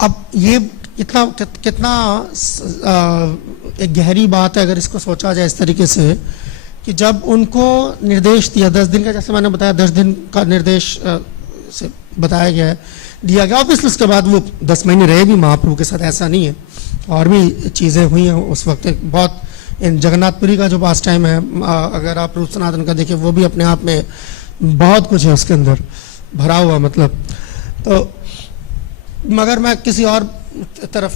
अब ये कितना एक गहरी बात है अगर इसको सोचा जाए इस तरीके से कि जब उनको निर्देश दिया 10 दिन का, जैसे मैंने बताया 10 दिन का निर्देश से बताया गया है, दिया गया। ऑब्वियसली उसके बाद वो 10 महीने रहे भी महाप्रभु के साथ, ऐसा नहीं है, और भी चीज़ें हुई हैं उस वक्त। बहुत इन जगन्नाथपुरी का जो पास टाइम है, अगर आप रूप सनातन का देखें, वो भी अपने आप में बहुत कुछ है उसके अंदर भरा हुआ, मतलब। तो मगर मैं किसी और तरफ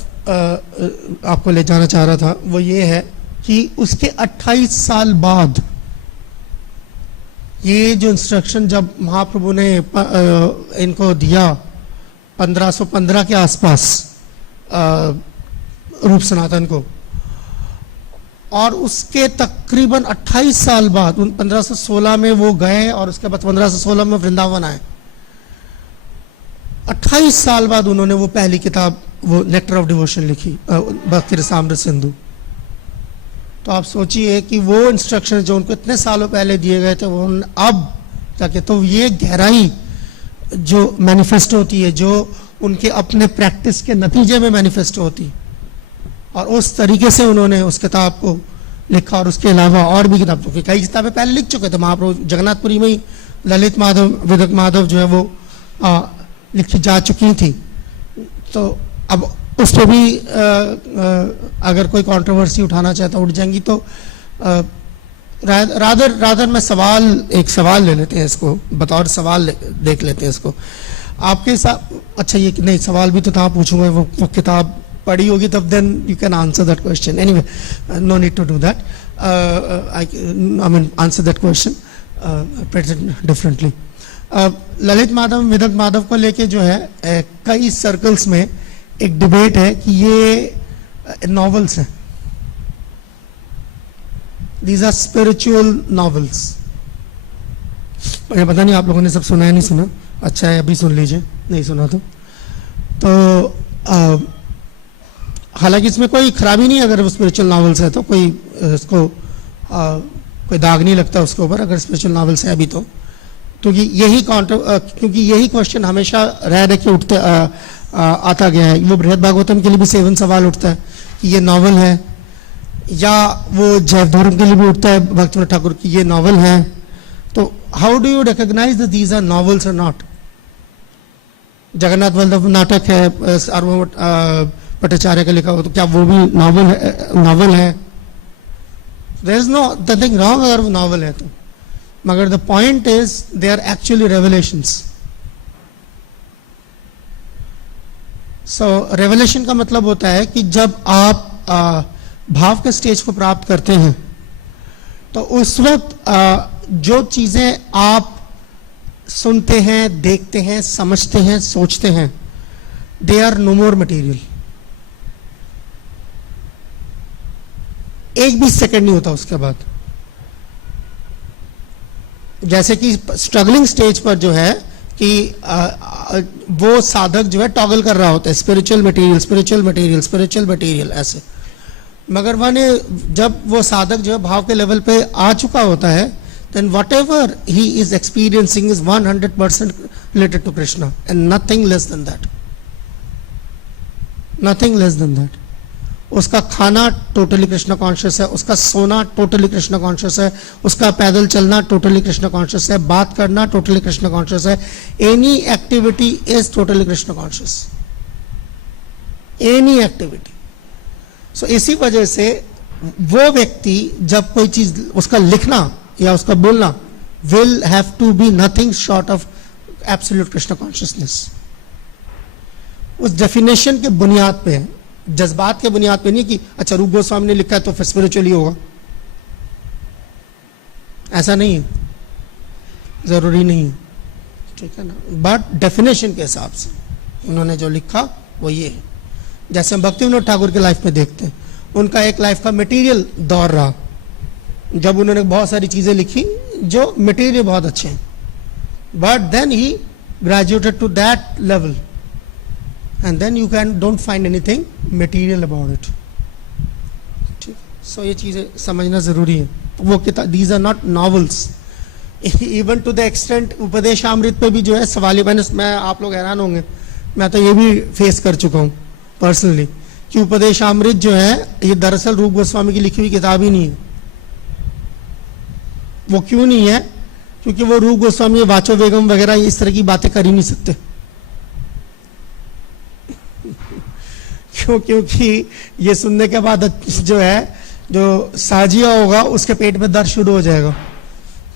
आपको ले जाना चाह रहा था, वो ये है कि उसके 28 साल बाद ये जो इंस्ट्रक्शन जब महाप्रभु ने इनको दिया 1515 के आसपास रूप सनातन को, और उसके तकरीबन 28 साल बाद 1516 में वो गए, और उसके बाद 1516 में वृंदावन आए। 28 साल बाद उन्होंने वो पहली किताब, वो नेक्टर ऑफ डिवोशन लिखी, भक्ति रसामृत सिंधु। तो आप सोचिए कि वो इंस्ट्रक्शन जो उनको इतने सालों पहले दिए गए थे, वो अब जाके, तो ये गहराई जो मैनिफेस्टो होती है, जो उनके अपने प्रैक्टिस के नतीजे में मैनिफेस्टो होती, और उस तरीके से उन्होंने उस किताब को लिखा। और उसके अलावा और भी किताब, क्योंकि कई किताबें पहले लिख चुके थे, महाप्रभु जगन्नाथपुरी में ही ललित माधव विदक माधव जो है वो लिखी जा चुकी थी। तो अब उस पर भी अगर कोई कंट्रोवर्सी उठाना चाहता उठ जाएंगी। तो रादर मैं एक सवाल ले लेते हैं इसको, बतौर सवाल देख लेते हैं इसको आपके साथ। अच्छा, ये नहीं सवाल भी तो था, पूछूंगा वो किताब पढ़ी होगी तब, then you can answer that question. Anyway, no need to do that, I mean answer that question differently. Lalita Madhava Vidagdha Madhava को लेके जो है कई सर्कल्स में एक डिबेट है कि ये नॉवेल्स हैं, दीज आर स्पिरिचुअल नॉवेल्स। मुझे पता नहीं आप लोगों ने सब सुना है नहीं सुना, अच्छा है अभी सुन लीजिए, नहीं सुना तो हालांकि इसमें कोई खराबी नहीं है, अगर वो स्पिरिचुअल नॉवेल्स है तो कोई इसको कोई दाग नहीं लगता उसके ऊपर, अगर स्पिरिचुअल नॉवेल्स है अभी तो। क्योंकि यही क्वेश्चन हमेशा रह के उठते आता गया है। वो बृहद भागवतम के लिए भी 7 सवाल उठता है कि ये नॉवल है, या वो जैव धर्म के लिए भी उठता है भक्तिविनोद ठाकुर की ये नॉवल है। तो how do you recognise that these are novels और नॉट? जगन्नाथ वल्लभ नाटक है भट्टाचार्य का लिखा हुआ, तो क्या वो भी नॉवल है? There is no nothing wrong अगर वो नॉवल है तो, मगर the point is they are actually revelations. So revelation का मतलब होता है कि जब आप भाव के स्टेज को प्राप्त करते हैं तो उस वक्त जो चीजें आप सुनते हैं, देखते हैं, समझते हैं, सोचते हैं, they are no more material. एक भी सेकंड नहीं होता उसके बाद। जैसे कि स्ट्रगलिंग स्टेज पर जो है कि वो साधक जो है टॉगल कर रहा होता है, spiritual material, spiritual material, spiritual material ऐसे। मगर जब वो साधक जो है भाव के लेवल पे आ चुका होता है, then whatever he is experiencing is 100% related to Krishna and nothing less than that. Nothing less than that. उसका खाना टोटली कृष्ण कॉन्शियस है, उसका सोना टोटली कृष्ण कॉन्शियस है, उसका पैदल चलना टोटली कृष्ण कॉन्शियस है, बात करना टोटली कृष्ण कॉन्शियस है, any activity is totally Krishna conscious, any activity. So इसी वजह से वो व्यक्ति जब कोई चीज उसका लिखना या उसका बोलना will have to be nothing short of absolute Krishna consciousness. उस डेफिनेशन के बुनियाद पे है, जज्बात के बुनियाद पे नहीं कि अच्छा रूप गोस्वामी ने लिखा है तो फिर स्पिरिचुअली होगा, ऐसा नहीं है, जरूरी नहीं है, ठीक है ना। बट डेफिनेशन के हिसाब से उन्होंने जो लिखा वो ये है। जैसे हम भक्तिविनोद ठाकुर के लाइफ में देखते हैं, उनका एक लाइफ का मटेरियल दौर रहा, जब उन्होंने बहुत सारी चीजें लिखी जो मटेरियल बहुत अच्छे हैं, but then he graduated to that level and then you don't find anything material about it. ठीक, सो ये चीजें समझना जरूरी है। वो किताब, these are not novels. Even to the extent Upadeshamrita पे भी जो है सवाल, मैं आप लोग हैरान होंगे, मैं तो ये भी फेस कर चुका हूँ पर्सनली कि उपदेशामृत जो है ये दरअसल रूप गोस्वामी की लिखी हुई किताब ही नहीं है। वो क्यों नहीं है? क्योंकि वो रूप गोस्वामी वाचो वेगम वगैरह इस तरह की बातें कर ही नहीं सकते। क्योंकि ये सुनने के बाद जो है जो साजिया होगा उसके पेट में दर्द शुरू हो जाएगा,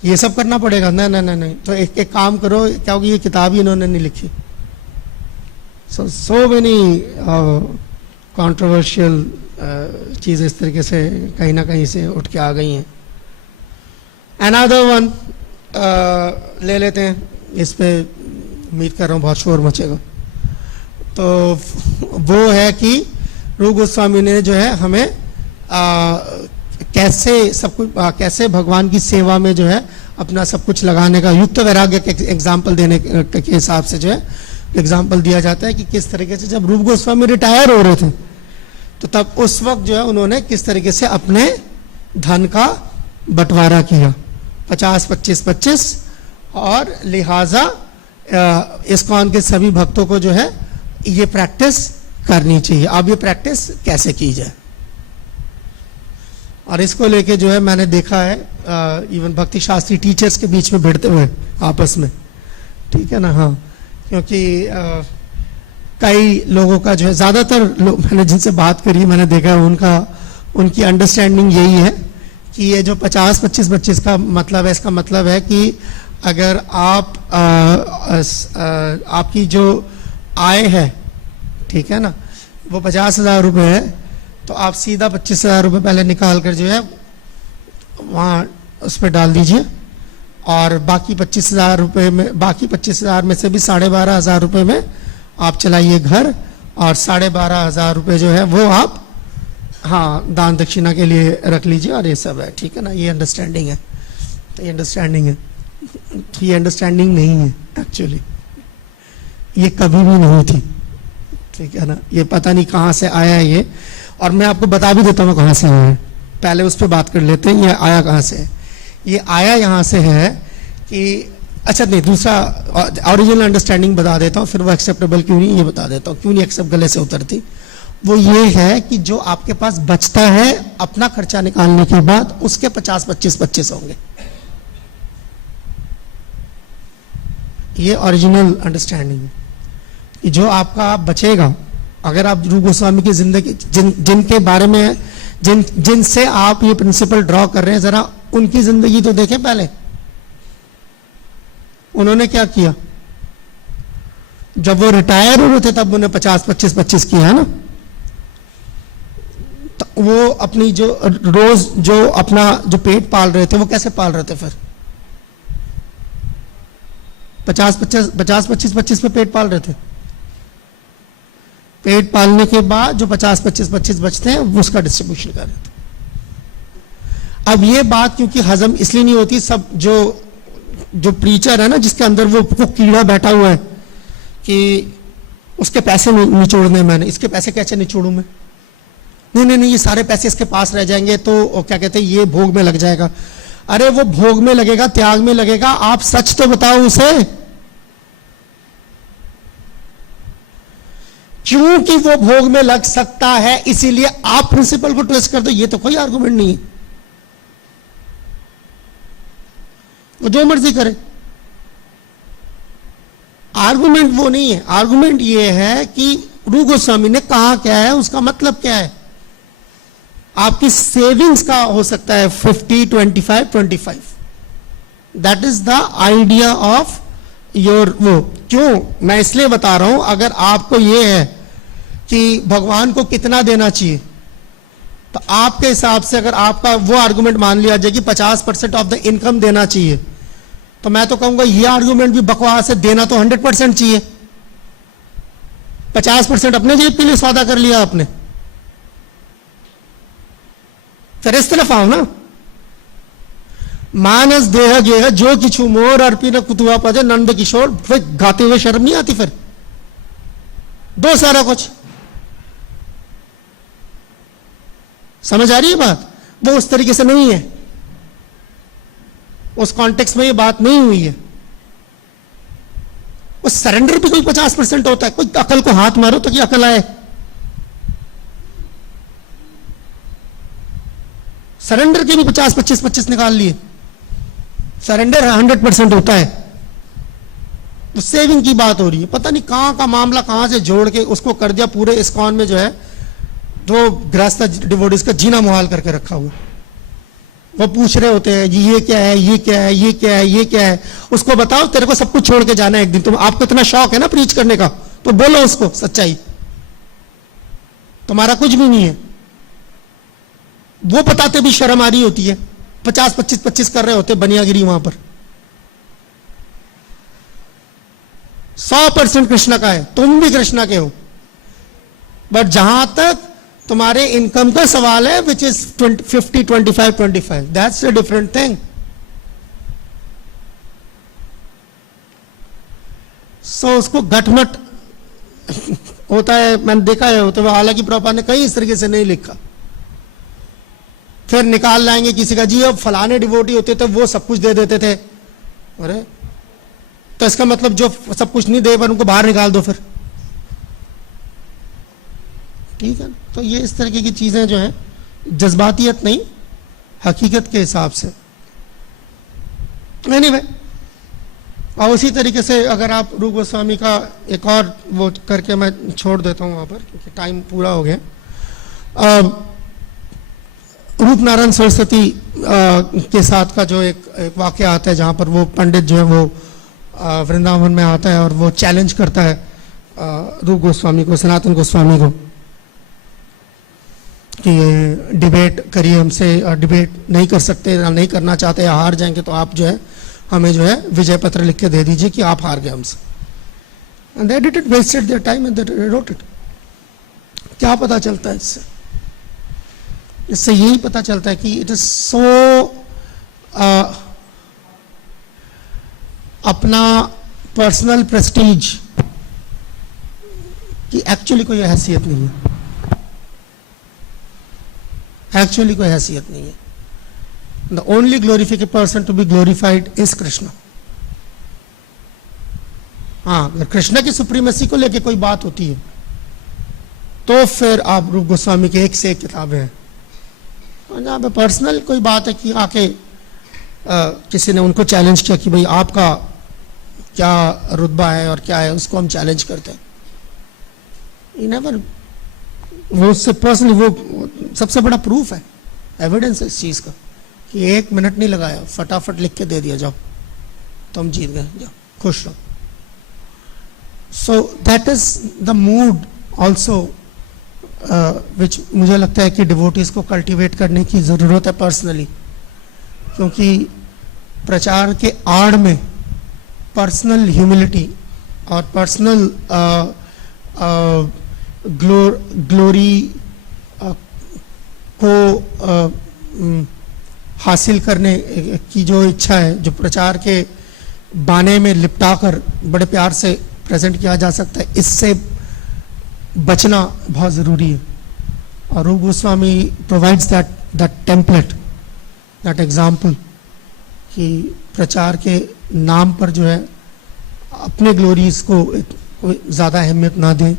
ये सब करना पड़ेगा। नहीं, तो एक काम करो, क्या होगी, ये किताब ही इन्होंने नहीं लिखी। सो मेनी कंट्रोवर्शियल चीज़ें इस तरीके से कहीं ना कहीं से उठ के आ गई हैं। अनदर वन ले लेते हैं, इस पे उम्मीद कर रहा हूँ बहुत शोर मचेगा। तो वो है कि रूप गोस्वामी ने जो है हमें कैसे सब कुछ, कैसे भगवान की सेवा में जो है अपना सब कुछ लगाने का युक्त वैराग्य के एग्जाम्पल देने के हिसाब से जो है एग्जाम्पल दिया जाता है कि किस तरीके से जब रूप गोस्वामी रिटायर हो रहे थे तो तब उस वक्त जो है उन्होंने किस तरीके से अपने धन का बंटवारा किया, 50-25-25, और लिहाजा इस्कॉन के सभी भक्तों को जो है ये प्रैक्टिस करनी चाहिए। अब ये प्रैक्टिस कैसे की जाए, और इसको लेके जो है मैंने देखा है इवन भक्ति शास्त्री टीचर्स के बीच में भिड़ते हुए आपस में, ठीक है ना। हाँ, क्योंकि कई लोगों का जो है, ज़्यादातर लोग मैंने जिनसे बात करी मैंने देखा है उनकी अंडरस्टैंडिंग यही है कि ये जो 50-25-25 का मतलब है, इसका मतलब है कि अगर आप आपकी जो आय है, ठीक है ना, वो 50,000 रुपये है, तो आप सीधा 25,000 रुपये पहले निकाल कर जो है वहाँ उस पर डाल दीजिए, और बाकी 25,000 रुपये में, बाकी 25,000 में से भी 12,500 रुपये में आप चलाइए घर, और 12,500 रुपये जो है वो आप हाँ दान दक्षिणा के लिए रख लीजिए, और ये सब है, ठीक है ना। ये अंडरस्टैंडिंग है, तो ये अंडरस्टैंडिंग है, तो ये अंडरस्टैंडिंग नहीं है एक्चुअली, ये कभी भी नहीं थी, ठीक है ना। ये पता नहीं कहाँ से आया है ये, और मैं आपको बता भी देता हूँ कहाँ से आया है, पहले उस पर बात कर लेते हैं। ये आया कहाँ से है? ये आया यहाँ से है कि अच्छा नहीं, दूसरा ओरिजिनल अंडरस्टैंडिंग बता देता हूँ, फिर वो एक्सेप्टेबल क्यों नहीं ये बता देता हूँ, क्यों नहीं एक्सेप्ट गले से उतरती। वो ये है कि जो आपके पास बचता है अपना खर्चा निकालने के बाद, उसके 50-25-25 होंगे। ये ओरिजिनल अंडरस्टैंडिंग है कि जो आपका बचेगा, अगर आप रूप गोस्वामी की जिंदगी जिनके बारे में जिनसे आप ये प्रिंसिपल ड्रॉ कर रहे हैं, जरा उनकी जिंदगी तो देखें पहले। उन्होंने क्या किया, जब वो रिटायर हो रहे थे तब उन्हें 50-25-25 किया है ना। तो वो अपनी जो रोज जो अपना जो पेट पाल रहे थे वो कैसे पाल रहे थे फिर? 50-25-25 पे पेट पाल रहे थे। पेट पालने के बाद जो 50-25-25 बचते हैं वो उसका डिस्ट्रीब्यूशन कर रहे थे। अब ये बात क्योंकि हजम इसलिए नहीं होती, सब जो प्रीचर है ना, जिसके अंदर वो कीड़ा बैठा हुआ है कि उसके पैसे निचोड़ने, मैंने इसके पैसे कैसे निचोड़ूं मैं, नहीं, ये सारे पैसे इसके पास रह जाएंगे तो क्या कहते हैं ये भोग में लग जाएगा। अरे वो भोग में लगेगा, त्याग में लगेगा, आप सच तो बताओ उसे। क्योंकि वो भोग में लग सकता है इसीलिए आप प्रिंसिपल को ट्विस्ट कर दो, ये तो कोई आर्गुमेंट नहीं है। वो जो मर्जी करे, आर्गुमेंट वो नहीं है। आर्गुमेंट ये है कि रूप गोस्वामी ने कहा क्या है, उसका मतलब क्या है। आपकी सेविंग्स का हो सकता है 50-25-25, that is the idea of your वो। क्यों मैं इसलिए बता रहा हूं, अगर आपको ये है कि भगवान को कितना देना चाहिए, तो आपके हिसाब से अगर आपका वो आर्गुमेंट मान लिया जाए कि 50% ऑफ द इनकम देना चाहिए, तो मैं तो कहूंगा ये आर्गुमेंट भी बकवास है। देना तो 100% चाहिए। 50% अपने जेब के लिए सौदा कर लिया आपने, फिर इस तरफ आओ ना। मानस देह गेह जो किछु मोर अर्पी न कुतुआ पजे नंद किशोर, फिर गाते हुए शर्म नहीं आती? फिर दो सारा कुछ। समझ आ रही है बात? वो उस तरीके से नहीं है, उस कॉन्टेक्स्ट में ये बात नहीं हुई है। उस सरेंडर भी कोई 50% होता है। कोई अकल को हाथ मारो तो कि अकल आए। सरेंडर के भी 50-25-25 निकाल लिए। सरेंडर 100% होता है। तो सेविंग की बात हो रही है, पता नहीं कहां का मामला कहां से जोड़ के उसको कर दिया पूरे इस्कॉन में, जो है जो गृहस्थ डिवोटीज का जीना मुहाल करके रखा हुआ। वो पूछ रहे होते हैं ये क्या है, ये क्या है, ये क्या है, ये क्या है। उसको बताओ तेरे को सब कुछ छोड़ के जाना है एक दिन। तुम आपको इतना शौक है ना प्रीच करने का, तो बोलो उसको सच्चाई। तुम्हारा कुछ भी नहीं है। वो बताते भी शर्म आ रही होती है। 50-25-25 कर रहे होते बनियागिरी वहां पर। 100% कृष्ण का है, तुम भी कृष्ण के हो। बट जहां तक तुम्हारे इनकम का सवाल है, which is 50-25-25, that's a different thing. So उसको गठमट होता है, मैंने देखा है। तो हालांकि प्रभुपाद ने कहीं इस तरीके से नहीं लिखा। फिर निकाल लाएंगे किसी का, जी अब फलाने डिवोटी होते थे वो सब कुछ दे देते थे। अरे तो इसका मतलब जो सब कुछ नहीं दे पर उनको बाहर निकाल दो फिर, ठीक है। तो ये इस तरीके की चीजें जो है जज्बातियत नहीं, हकीकत के हिसाब से। एनीवे, और उसी तरीके से अगर आप रूप गोस्वामी का एक और वो करके मैं छोड़ देता हूं वहां पर क्योंकि टाइम पूरा हो गया। रूप नारायण सरस्वती के साथ का जो एक वाक्य आता है जहां पर वो पंडित जो है वो वृंदावन में आता है और वो चैलेंज करता है रूप गोस्वामी को, सनातन गोस्वामी को कि डिबेट करिए हमसे, और डिबेट नहीं कर सकते, नहीं करना चाहते, हार जाएंगे तो आप जो है हमें जो है विजय पत्र लिख के दे दीजिए कि आप हार गए हमसे। And they did it, wasted their time and they wrote it. क्या पता चलता है इससे? इससे यही पता चलता है कि इट इज सो अपना पर्सनल प्रेस्टीज कि एक्चुअली कोई हैसियत नहीं है, एक्चुअली कोई हैसियत नहीं है। The only glorified person to be glorified is Krishna. हाँ, अगर कृष्ण की सुप्रीमेसी को लेके कोई बात होती है तो फिर आप रूप गोस्वामी की एक से एक किताबें हैं। जहां पे पर्सनल कोई बात है कि आके किसी ने उनको चैलेंज किया कि भाई आपका क्या रुतबा है और क्या है, उसको हम चैलेंज करते हैं। नेवर, वो उससे पर्सनली, वो सबसे बड़ा प्रूफ है, एविडेंस है इस चीज का कि 1 मिनट नहीं लगाया, फटाफट लिख के दे दिया, जाओ तुम जीत गए, जाओ खुश रहो। So that is the mood also which मुझे लगता है कि डिवोटीज को कल्टीवेट करने की जरूरत है पर्सनली, क्योंकि प्रचार के आड़ में पर्सनल ह्यूमिलिटी और पर्सनल ग्लोरी को हासिल करने की जो इच्छा है, जो प्रचार के बाने में लिपटाकर बड़े प्यार से प्रेजेंट किया जा सकता है, इससे बचना बहुत जरूरी है। और रूप Goswami provides that template, that example कि प्रचार के नाम पर जो है अपने ग्लोरीज को कोई ज़्यादा अहमियत ना दें,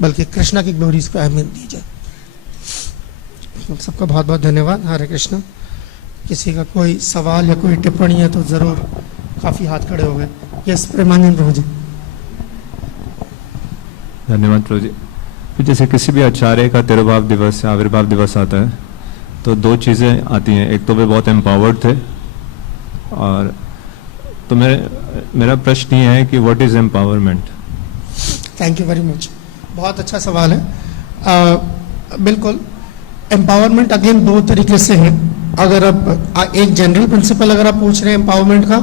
बल्कि कृष्णा की ग्लोरीज को अहमियत दी जाए। सबका बहुत बहुत धन्यवाद। हरे कृष्णा। किसी का कोई सवाल या कोई टिप्पणी है तो ज़रूर, काफ़ी हाथ खड़े हो गए। यस, प्रेमानंद प्रभु जी। धन्यवाद प्रभु जी। फिर जैसे किसी भी आचार्य का तिरुभाव दिवस या आविर्भाव दिवस आता है तो 2 चीज़ें आती हैं। एक तो वे बहुत एम्पावर्ड थे, और तो मेरा प्रश्न ये है कि what is empowerment? Thank you very much, बहुत अच्छा सवाल है। बिल्कुल, एम्पावरमेंट अगेन 2 तरीके से है। अगर आप एक जनरल प्रिंसिपल अगर आप पूछ रहे हैं एम्पावरमेंट का,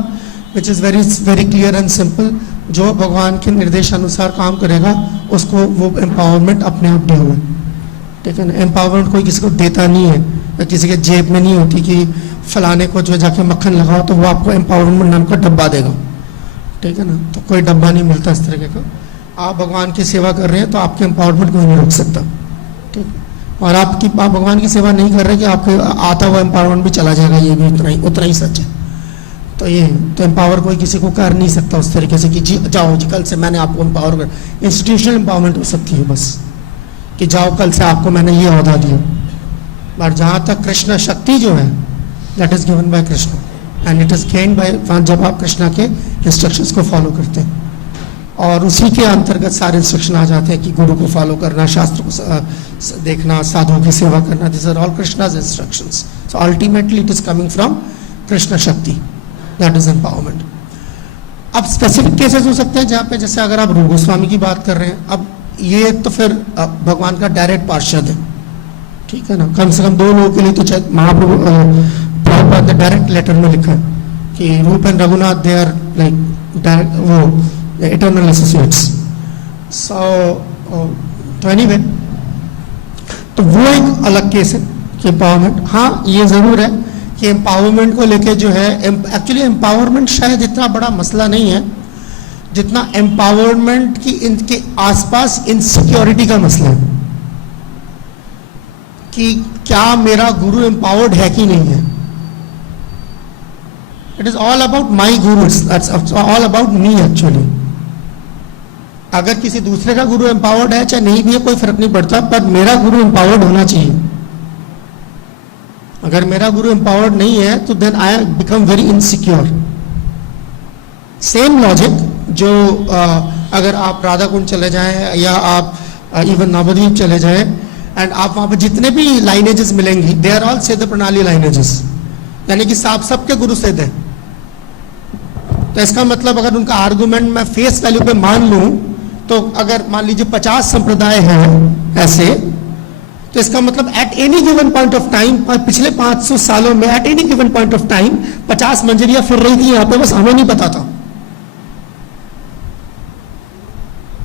which is very very clear and simple, जो भगवान के निर्देश अनुसार काम करेगा उसको वो एम्पावरमेंट अपने आप दे हुए, ठीक है ना। एम्पावरमेंट कोई किसी को देता नहीं है, या किसी के जेब में नहीं होती कि फलाने को जो जाके मक्खन लगाओ तो वो आपको एम्पावरमेंट नाम का डब्बा देगा, ठीक है ना। तो कोई डब्बा नहीं मिलता इस तरीके का। आप भगवान की सेवा कर रहे हैं तो आपके एम्पावरमेंट कोई नहीं रोक सकता, ठीक। और आप भगवान की सेवा नहीं कर रहे कि आपके आता हुआ एम्पावरमेंट भी चला जाएगा, ये भी उतना ही सच है। तो ये तो एम्पावर कोई किसी को कर नहीं सकता उस तरीके से कि जी जाओ जी कल से मैंने आपको एम्पावर कर। इंस्टीट्यूशनल एम्पावरमेंट हो सकती है बस कि जाओ कल से आपको मैंने ये ओहदा दिया, बट जहाँ तक कृष्ण शक्ति जो है that is given by Krishna and it is gained by, जब आप कृष्णा के इंस्ट्रक्शंस को फॉलो करते हैं, और उसी के अंतर्गत सारे इंस्ट्रक्शन आ जाते हैं कि गुरु को फॉलो करना, शास्त्र को देखना, साधुओं की सेवा करना, this are all Krishna's instructions. So ultimately it is coming from Krishna shakti, that is empowerment. अब स्पेसिफिक केसेस हो सकते हैं जहाँ पे, जैसे अगर आप रूप गोस्वामी की बात कर रहे हैं, अब ये तो फिर भगवान का डायरेक्ट पार्षद है, ठीक है ना। कम से कम 2 लोगों के लिए तो चाहे महाप्रभु प्रभुपाद ने डायरेक्ट लेटर में लिखा है कि Rup and Raghunath they are like वो इटर्नल एसोसिएट्स। सो तो एनीवे, तो वो एक अलग केस है कि एम्पावरमेंट। हाँ, ये जरूर है कि एम्पावरमेंट को लेके जो है, एक्चुअली एम्पावरमेंट शायद इतना बड़ा मसला नहीं है, जितना एम्पावरमेंट की इनके आसपास इनसिक्योरिटी का मसला है कि क्या मेरा गुरु एम्पावर्ड है कि नहीं है. It is all about my guru, it's all about me actually. अगर किसी दूसरे का गुरु एम्पावर्ड है चाहे नहीं भी है कोई फर्क नहीं पड़ता, पर मेरा गुरु एम्पावर्ड होना चाहिए. अगर मेरा गुरु एम्पावर्ड नहीं है तो then I become very insecure. Same logic जो अगर आप राधा कुंड चले जाएं या आप इवन नवद्वीप चले जाएं एंड आप वहां पर जितने भी लाइनेजेस मिलेंगी दे आर ऑल सिद्ध प्रणाली लाइनेजेस, यानी कि सबके गुरु सिद्ध है. तो इसका मतलब अगर उनका आर्गुमेंट मैं फेस वैल्यू पे मान लूं तो अगर मान लीजिए 50 संप्रदाय हैं ऐसे, तो इसका मतलब at any given point of time पिछले 500 सालों में at any given point of time 50 मंजरियां फिर रही थी यहां पे, बस हमें नहीं पता था.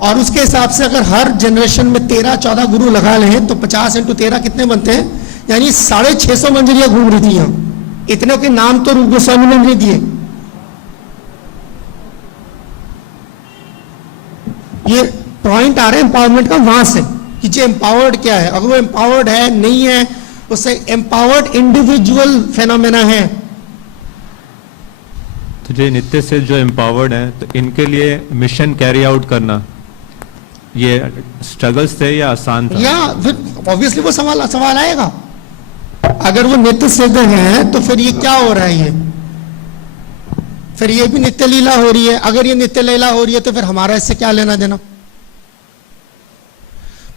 और उसके हिसाब से अगर हर जनरेशन में 13-14 गुरु लगा लें तो 50 × 13 कितने बनते हैं, यानी 650 मंजरियां घूम रही थी यहां. इतने के नाम तो रूप गोस्वामी ने नहीं दिए. ये पॉइंट आ रहा है एम्पावरमेंट का वहां से कि जो एम्पावर्ड क्या है. अगर वो एम्पावर्ड है नहीं है, उससे एम्पावर्ड इंडिविजुअल फेनोमेना है. तो जो नित्य से जो एम्पावर्ड हैं तो इनके लिए मिशन कैरी आउट करना ये स्ट्रगल्स थे या आसान था? या फिर ऑब्वियसली वो सवाल आएगा. अगर वो नित्य सिद्ध है तो फिर ये क्या हो रहा है, ये फिर ये भी नित्य लीला हो रही है. अगर ये नित्य लीला हो रही है तो फिर हमारा इससे क्या लेना देना.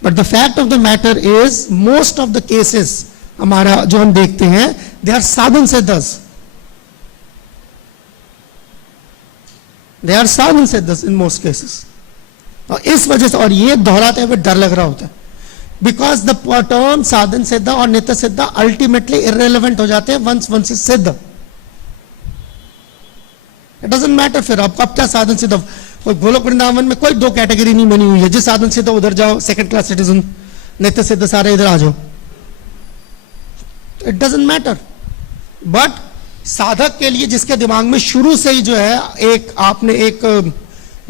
But the fact of the matter is most of the cases हमारा जो हम देखते हैं दे आर साधन सिद्धस. दे आर साधन सिद्धस इन मोस्ट केसेस. और इस वजह से, और ये दोहराते हुए डर लग रहा होता है, बिकॉज द टर्म साधन सिद्ध और नित्य सिद्ध अल्टीमेटली इररिलेवेंट हो जाते हैं वंस इज सिद्ध. इट डजंट मैटर फिर आपको अब क्या साधन सिद्ध. कोई गोलोक वृंदावन में कोई 2 कैटेगरी नहीं बनी हुई है. जिस साधन सिद्ध उधर जाओ सेकंड क्लास सिटीजन, नित्य सिद्ध सारे इधर आ जाओ. It doesn't matter. बट साधक के लिए जिसके दिमाग में शुरू से ही जो है आपने एक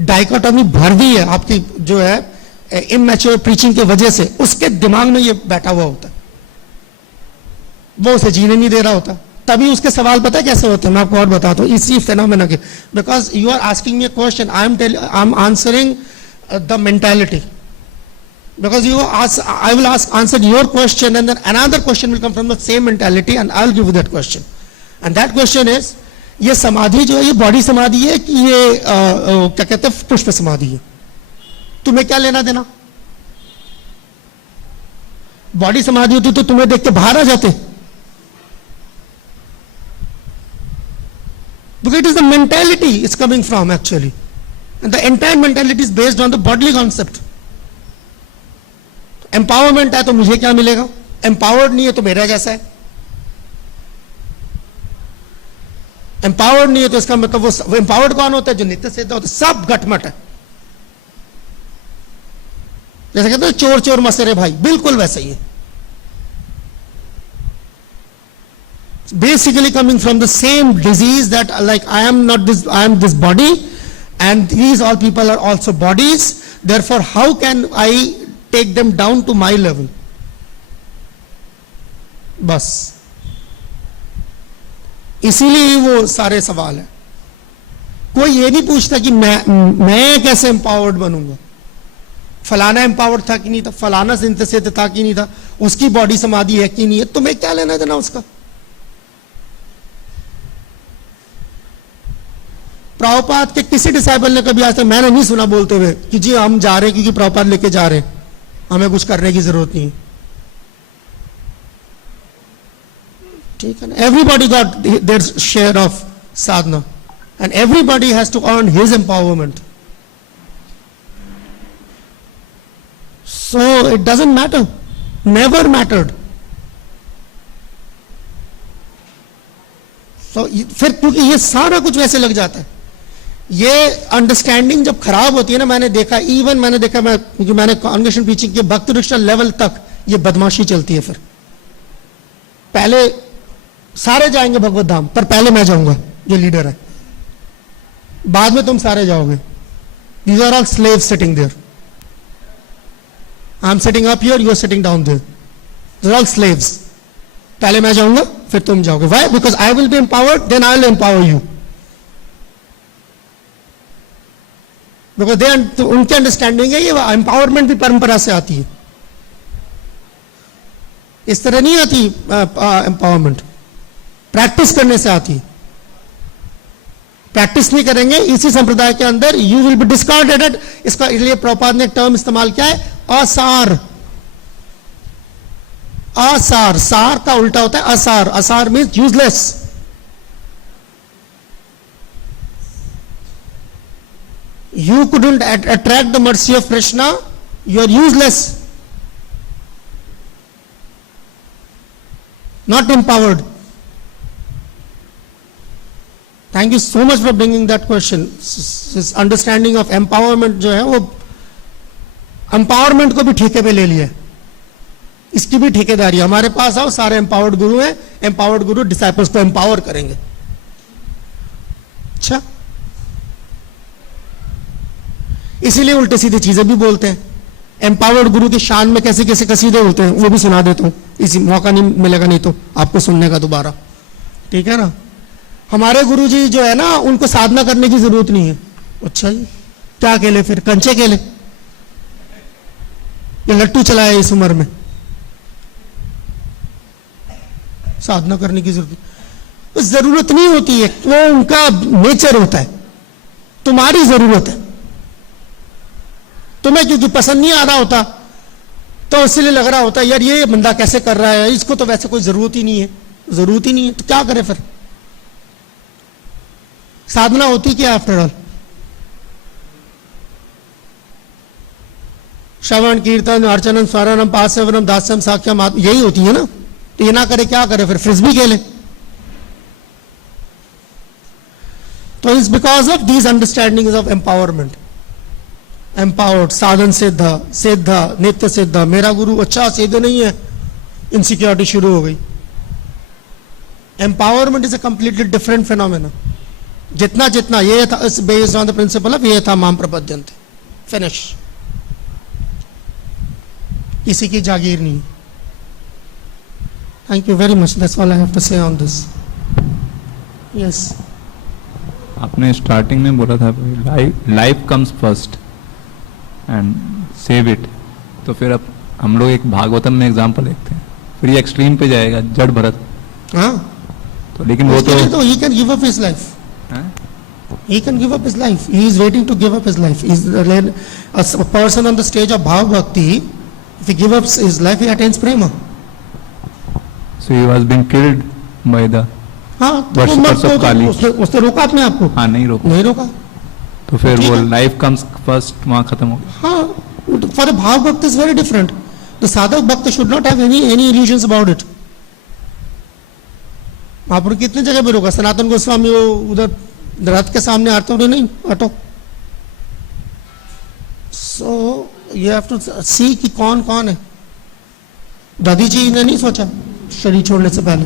डाइकोटॉमी भर दी है आपकी जो है इमैच्योर प्रीचिंग की वजह से, उसके दिमाग में ये बैठा हुआ होता है, वो उसे जीने नहीं दे रहा होता. तभी उसके सवाल पता है कैसे होते हैं, मैं आपको और बताता हूं इसी फेनोमेना के. Because you are asking me a question, I am answering the mentality. Because I will answer your question and then another question will come from the same mentality and I will give you that question. And that question is, ये समाधि जो है ये बॉडी समाधि है कि ये क्या कहते हैं पुष्प समाधि है. तुम्हें क्या लेना देना. बॉडी समाधि होती तो तुम्हें देख के बाहर आ जाते. Because it is the mentality it's coming from actually. And the entire mentality is based on the bodily concept. Empowerment है तो मुझे क्या मिलेगा, एम्पावर्ड नहीं है तो मेरा जैसा है. एम्पावर्ड नहीं है तो इसका मतलब वो एम्पावर्ड कौन होता है, जो नित्य सिद्ध होता है. सब घटमट है. जैसे कहते हैं चोर चोर मसेरे भाई, बिल्कुल वैसा ही है. Basically coming from the same disease that like I am this body and these all people are also bodies. Therefore how can I take them down to my level? बस इसीलिए वो सारे सवाल है. कोई ये नहीं पूछता कि मैं कैसे एम्पावर्ड बनूंगा. फलाना एम्पावर्ड था कि नहीं था, फलाना सिंथेसिस था कि नहीं था, उसकी बॉडी समाधि है कि नहीं है, तुम्हें क्या लेना देना उसका. प्रभुपाद के किसी डिसाइबल ने कभी आज तक मैंने नहीं सुना बोलते हुए कि जी हम जा रहे हैं क्योंकि प्रभुपाद लेके जा रहे हैं, हमें कुछ करने की जरूरत नहीं. ठीक है ना. Everybody got their share of sadhana and everybody has to earn his empowerment. So it doesn't matter, never mattered. तो फिर क्योंकि ये सारा कुछ वैसे लग जाता है. ये अंडरस्टैंडिंग जब खराब होती है ना, मैंने देखा क्योंकि मैंने कॉन्ग्रेगेशन प्रीचिंग के भक्त वृक्ष लेवल तक ये बदमाशी चलती है. फिर पहले सारे जाएंगे भगवत धाम, पर पहले मैं जाऊंगा जो लीडर है, बाद में तुम सारे जाओगे. These are all slaves sitting there. I'm sitting up here, you're sitting down there. They're all slaves. पहले मैं जाऊंगा फिर तुम जाओगे. Why? Because I will be empowered, then I will empower you. Because they उनके अंडरस्टैंडिंग है ये एम्पावरमेंट भी परंपरा से आती है. इस तरह नहीं आती एम्पावरमेंट, प्रैक्टिस करने से आती है. प्रैक्टिस नहीं करेंगे इसी संप्रदाय के अंदर यू विल बी डिस्कार्डेड. इसका लिए प्रभुपाद ने टर्म इस्तेमाल किया है असार. असार, सार का उल्टा होता है असार. असार means useless. You couldn't attract the mercy of Krishna, you are useless, not empowered. Thank you so much for bringing that question. This understanding of empowerment जो है वो empowerment को भी ठेके पे ले लिया. इसकी भी ठेकेदारी. हमारे पास आओ, सारे empowered गुरु हैं, empowered गुरु disciples को empower करेंगे. अच्छा, इसीलिए उल्टे सीधे चीजें भी बोलते हैं. एम्पावर्ड गुरु की शान में कैसे कैसे कसीदे होते हैं वो भी सुना देता हूं. इसी मौका नहीं मिलेगा नहीं तो आपको सुनने का दोबारा. ठीक है ना. हमारे गुरु जी जो है ना उनको साधना करने की जरूरत नहीं है. अच्छा जी, क्या खेले फिर? कंचे खेले ये लट्टू चलाए इस उम्र में? साधना करने की जरूरत नहीं होती है. वो उनका नेचर होता है. तुम्हारी जरूरत है. तुम्हें क्योंकि पसंद नहीं आ रहा होता तो इसलिए लग रहा होता है यार ये बंदा कैसे कर रहा है, इसको तो वैसे कोई जरूरत ही नहीं है. जरूरत ही नहीं है तो क्या करे फिर? साधना होती क्या आफ्टर ऑल? श्रवण कीर्तन अर्चनम स्वरणम पासवनम दास्यम साख्यम यही होती है ना. तो ये ना करे क्या करे फिर? फ्रिस्बी खेले. तो it's because of these understanding of empowerment. Empowered, साधन सिद्ध, सिद्ध, नित्य सिद्ध. मेरा गुरु अच्छा सिद्ध नहीं है, इनसिक्योरिटी शुरू हो गई. Empowerment is a completely different phenomena. जितना जितना ये था based on the principle of ये था माम प्रपद्यन्ते. फिनिश. किसी की जागीर नहीं. Thank you very much. That's all I have to say on this. Yes, आपने स्टार्टिंग में बोला था life comes first and save it. तो फिर अब हम लोग एक भागवतम में एग्जांपल देखते हैं, फिर ये एक्सट्रीम पे जाएगा जड़ भरत. हाँ, तो लेकिन वो तो he can give up his life. He can give up his life. He is waiting to give up his life. He is a person on the stage of Bhav Bhakti. If he gives up his life, he attains prema. So he was being killed by the हाँ, worshippers of Kali. उसने रोका अपने आप को? हाँ, नहीं रोका. नहीं रोका. तो फिर वो लाइफ कम्स फर्स्ट वहां खत्म हो गया. हाँ, for a Bhav Bhakti is very different. The sadhak bhakta should not have any illusions about it. महापुरुष कितने जगह पे रोका. सनातन गोस्वामी वो उधर रथ के सामने आते हुए नहीं हटो. सो यू हैव टू सी कि कौन कौन है. दादी जी ने नहीं सोचा शरीर छोड़ने से पहले.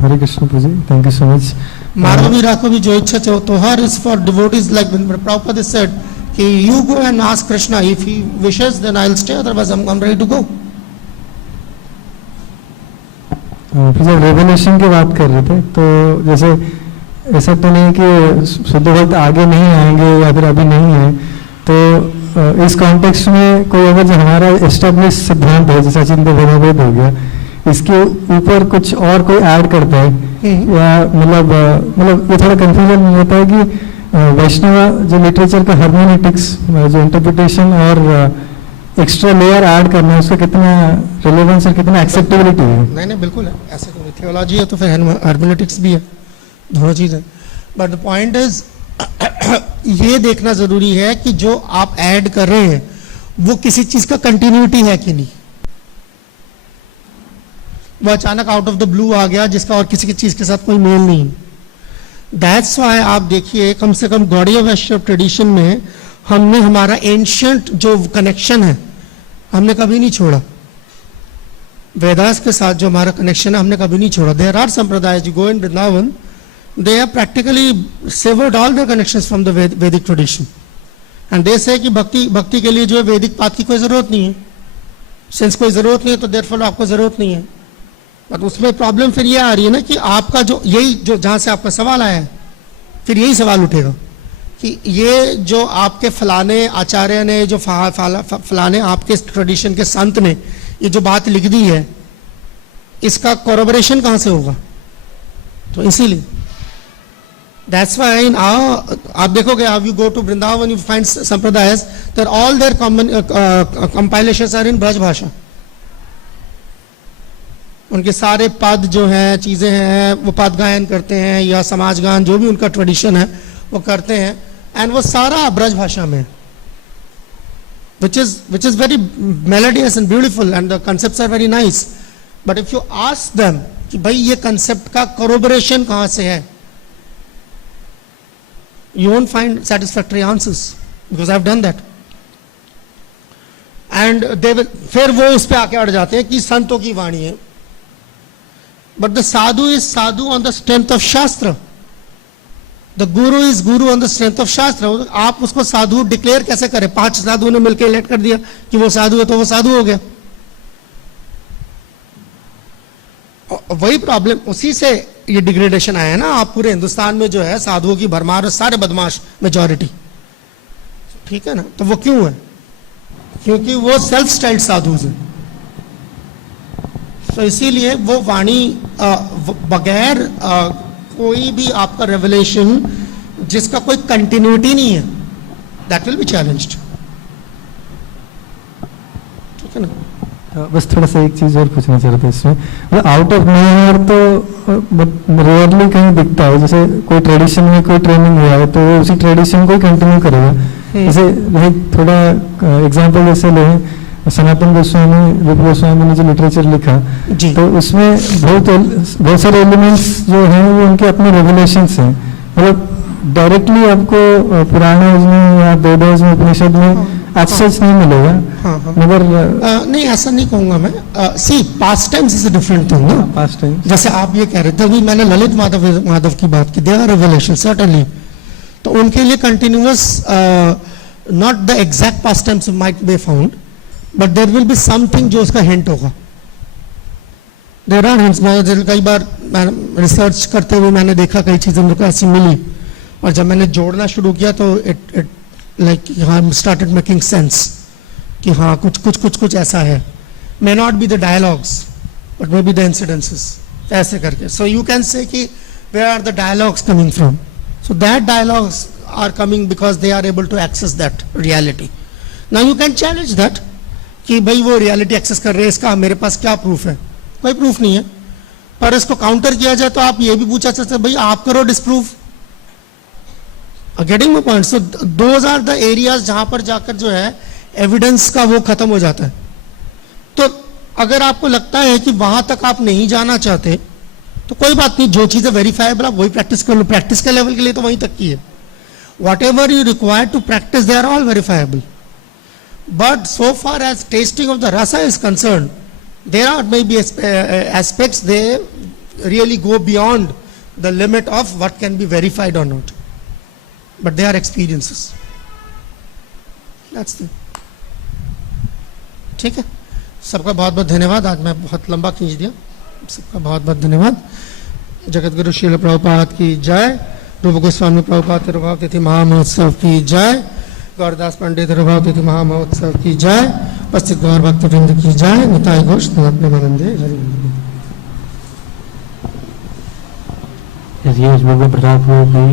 Hare Krishna Prabhu ji, thank you so much. मारो भी राखो भी जो इच्छा चाहो. तो हर is for devotees like Prabhupada said कि you go and ask Krishna if he wishes then I'll stay, otherwise I'm ready to go. फिर जब रेवोल्यूशन की बात कर रहे थे तो जैसे ऐसा तो नहीं कि शुद्ध भक्त आगे नहीं आएंगे या फिर अभी नहीं है. तो इस कॉन्टेक्स्ट में कोई अगर जो हमारा एस्टेब्लिश सिद्धांत है जैसे अचिंत्य भेदाभेद हो गया, इसके ऊपर कुछ और कोई ऐड करता है या मतलब ये थोड़ा कंफ्यूजन होता है कि वैष्णव जो लिटरेचर का हार्मोनेटिक्स जो इंटरप्रिटेशन और एक्स्ट्रा लेयर ऐड करना है उसका कितना रिलेवेंस और कितना एक्सेप्टेबिलिटी है? नहीं बिल्कुल है. ऐसे तो थियोलॉजी है तो फिर हार्मोनेटिक्स भी है, दोनों चीजें. बट द पॉइंट इज ये देखना जरूरी है कि जो आप ऐड कर रहे हैं वो किसी चीज का कंटिन्यूटी है कि नहीं. वो अचानक आउट ऑफ द ब्लू आ गया जिसका और किसी की चीज के साथ कोई मेल नहीं. दैट्स व्हाई आप देखिए कम से कम गौड़ीय वैष्णव ट्रेडिशन में हमने हमारा एंशियंट जो कनेक्शन है हमने कभी नहीं छोड़ा. वेदास के साथ जो हमारा कनेक्शन है हमने कभी नहीं छोड़ा. देयर आर संप्रदाय जो गो इन Vrindavan they have practically severed all their connections from the Vedic tradition. And they say कि भक्ति के लिए जो है वैदिक पाठ की कोई जरूरत नहीं है. सिंस कोई जरूरत नहीं है तो देयरफॉर आपको जरूरत नहीं है. बट उसमें प्रॉब्लम फिर ये आ रही है ना कि आपका जो यही जो जहां से आपका सवाल आया है, फिर यही सवाल उठेगा कि ये जो आपके फलाने आचार्य ने, जो फलाने आपके ट्रेडिशन के संत ने ये जो बात लिख दी है, इसका कोरबोरेशन कहां से होगा? तो इसीलिए दैट्स व्हाई इन आप देखोगे, आप you go to Vrindavan, you find sampradayas, their all their compilations are in Braj Bhasha. उनके सारे पद जो हैं, चीजें हैं, वो पद गायन करते हैं या समाज गान, जो भी उनका ट्रेडिशन है वो करते हैं, एंड वो सारा ब्रज भाषा में, which is very melodious and beautiful and the concepts are very nice. But if you ask them कि भाई ये concept का corroboration कहां से है, you won't find satisfactory answers because I've done that. And they will, फिर वो उस पे आके अड़ जाते हैं कि संतों की वाणी है. But the sadhu is sadhu on the strength of shastra. The guru is guru on the strength of shastra. आप उसको साधु डिक्लेयर कैसे करें? 5 साधुओं ने मिलकर इलेक्ट कर दिया कि वो साधु है तो वो साधु हो गया. वही प्रॉब्लम, उसी से ये डिग्रेडेशन आया है ना. आप पूरे हिंदुस्तान में जो है साधुओं की भरमार और सारे बदमाश मेजॉरिटी, ठीक है ना. तो वो क्यों है? क्योंकि वो सेल्फ स्टाइल्ड साधु हैं. तो इसीलिए वो वाणी बगैर कोई भी आपका रेवलेशन जिसका कोई कंटिन्यूटी नहीं है, दैट विल बी चैलेंज्ड. ठीक है ना. बस थोड़ा सा एक चीज और पूछना चाह रहा था इसमें. आउट ऑफ न्यूयॉर तो रेयरली कहीं दिखता है, जैसे कोई ट्रेडिशन में कोई ट्रेनिंग हुआ है तो वो उसी ट्रेडिशन को कंटिन्यू करेगा. जैसे थोड़ा एग्जांपल जैसे लें, सनातन गोस्वामी, रूप गोस्वामी ने जो लिटरेचर लिखा तो उसमें बहुत सारे एलिमेंट्स जो हैं वो उनके अपने रेवलेशंस हैं. मतलब डायरेक्टली आपको पुराणों में या वेदों में, उपनिषद में एक्सेस नहीं मिलेगा. मगर नहीं, ऐसा नहीं कहूंगा मैं. See pastimes is a different thing ना. पास्ट टाइम जैसे आप ये कह रहे थे, अभी मैंने ललित माधव की बात की, दे आर रेवलेशन सर्टेनली. तो उनके लिए continuous, not the exact past times might be found, but there will be something जो उसका हिंट होगा. There are hints. मैं कई बार रिसर्च करते हुए मैंने देखा कई चीजें मेरे को ऐसी मिली, और जब मैंने जोड़ना शुरू किया तो इट लाइक हाँ स्टार्टेड मेकिंग सेंस कि हाँ कुछ ऐसा है. May not be the dialogues but may be the incidences, ऐसे करके. सो यू कैन से कि where are the dialogues coming from. So that dialogues are coming because they are able to access that reality. Now you can challenge that कि भाई वो रियलिटी एक्सेस कर रहे हैं, इसका मेरे पास क्या प्रूफ है? कोई प्रूफ नहीं है. पर इसको काउंटर किया जाए तो आप ये भी पूछा सकते भाई आप करो disproof. Getting my point. So those are the areas जहां पर जाकर जो है एविडेंस का वो खत्म हो जाता है. तो अगर आपको लगता है कि वहां तक आप नहीं जाना चाहते तो कोई बात नहीं, जो चीजें वेरीफाइबल आप वही प्रैक्टिस कर लो. प्रैक्टिस के लेवल के लिए तो वहीं तक की है. Whatever you require to practice they are all verifiable. But so far as tasting of the rasa is concerned, there are maybe aspects they really go beyond the limit of what can be verified or not. But they are experiences. That's the. ठीक है. सबका बहुत बहुत धन्यवाद. आज मैं बहुत लंबा खींच दिया. सबका बहुत बहुत धन्यवाद. जगत गुरु श्रील प्रभुपाद की जय. रूप गोस्वामी प्रभुपाद तिरुभाव तिथि महामहोत्सव की जय. गौरदास पंडित तिरुभाव तिथि महामहोत्सव की जय. उपस्थित गौर भक्त वृंद की जय. निताई घोष नमस्ते. Yes, Bhagwan Pratap will be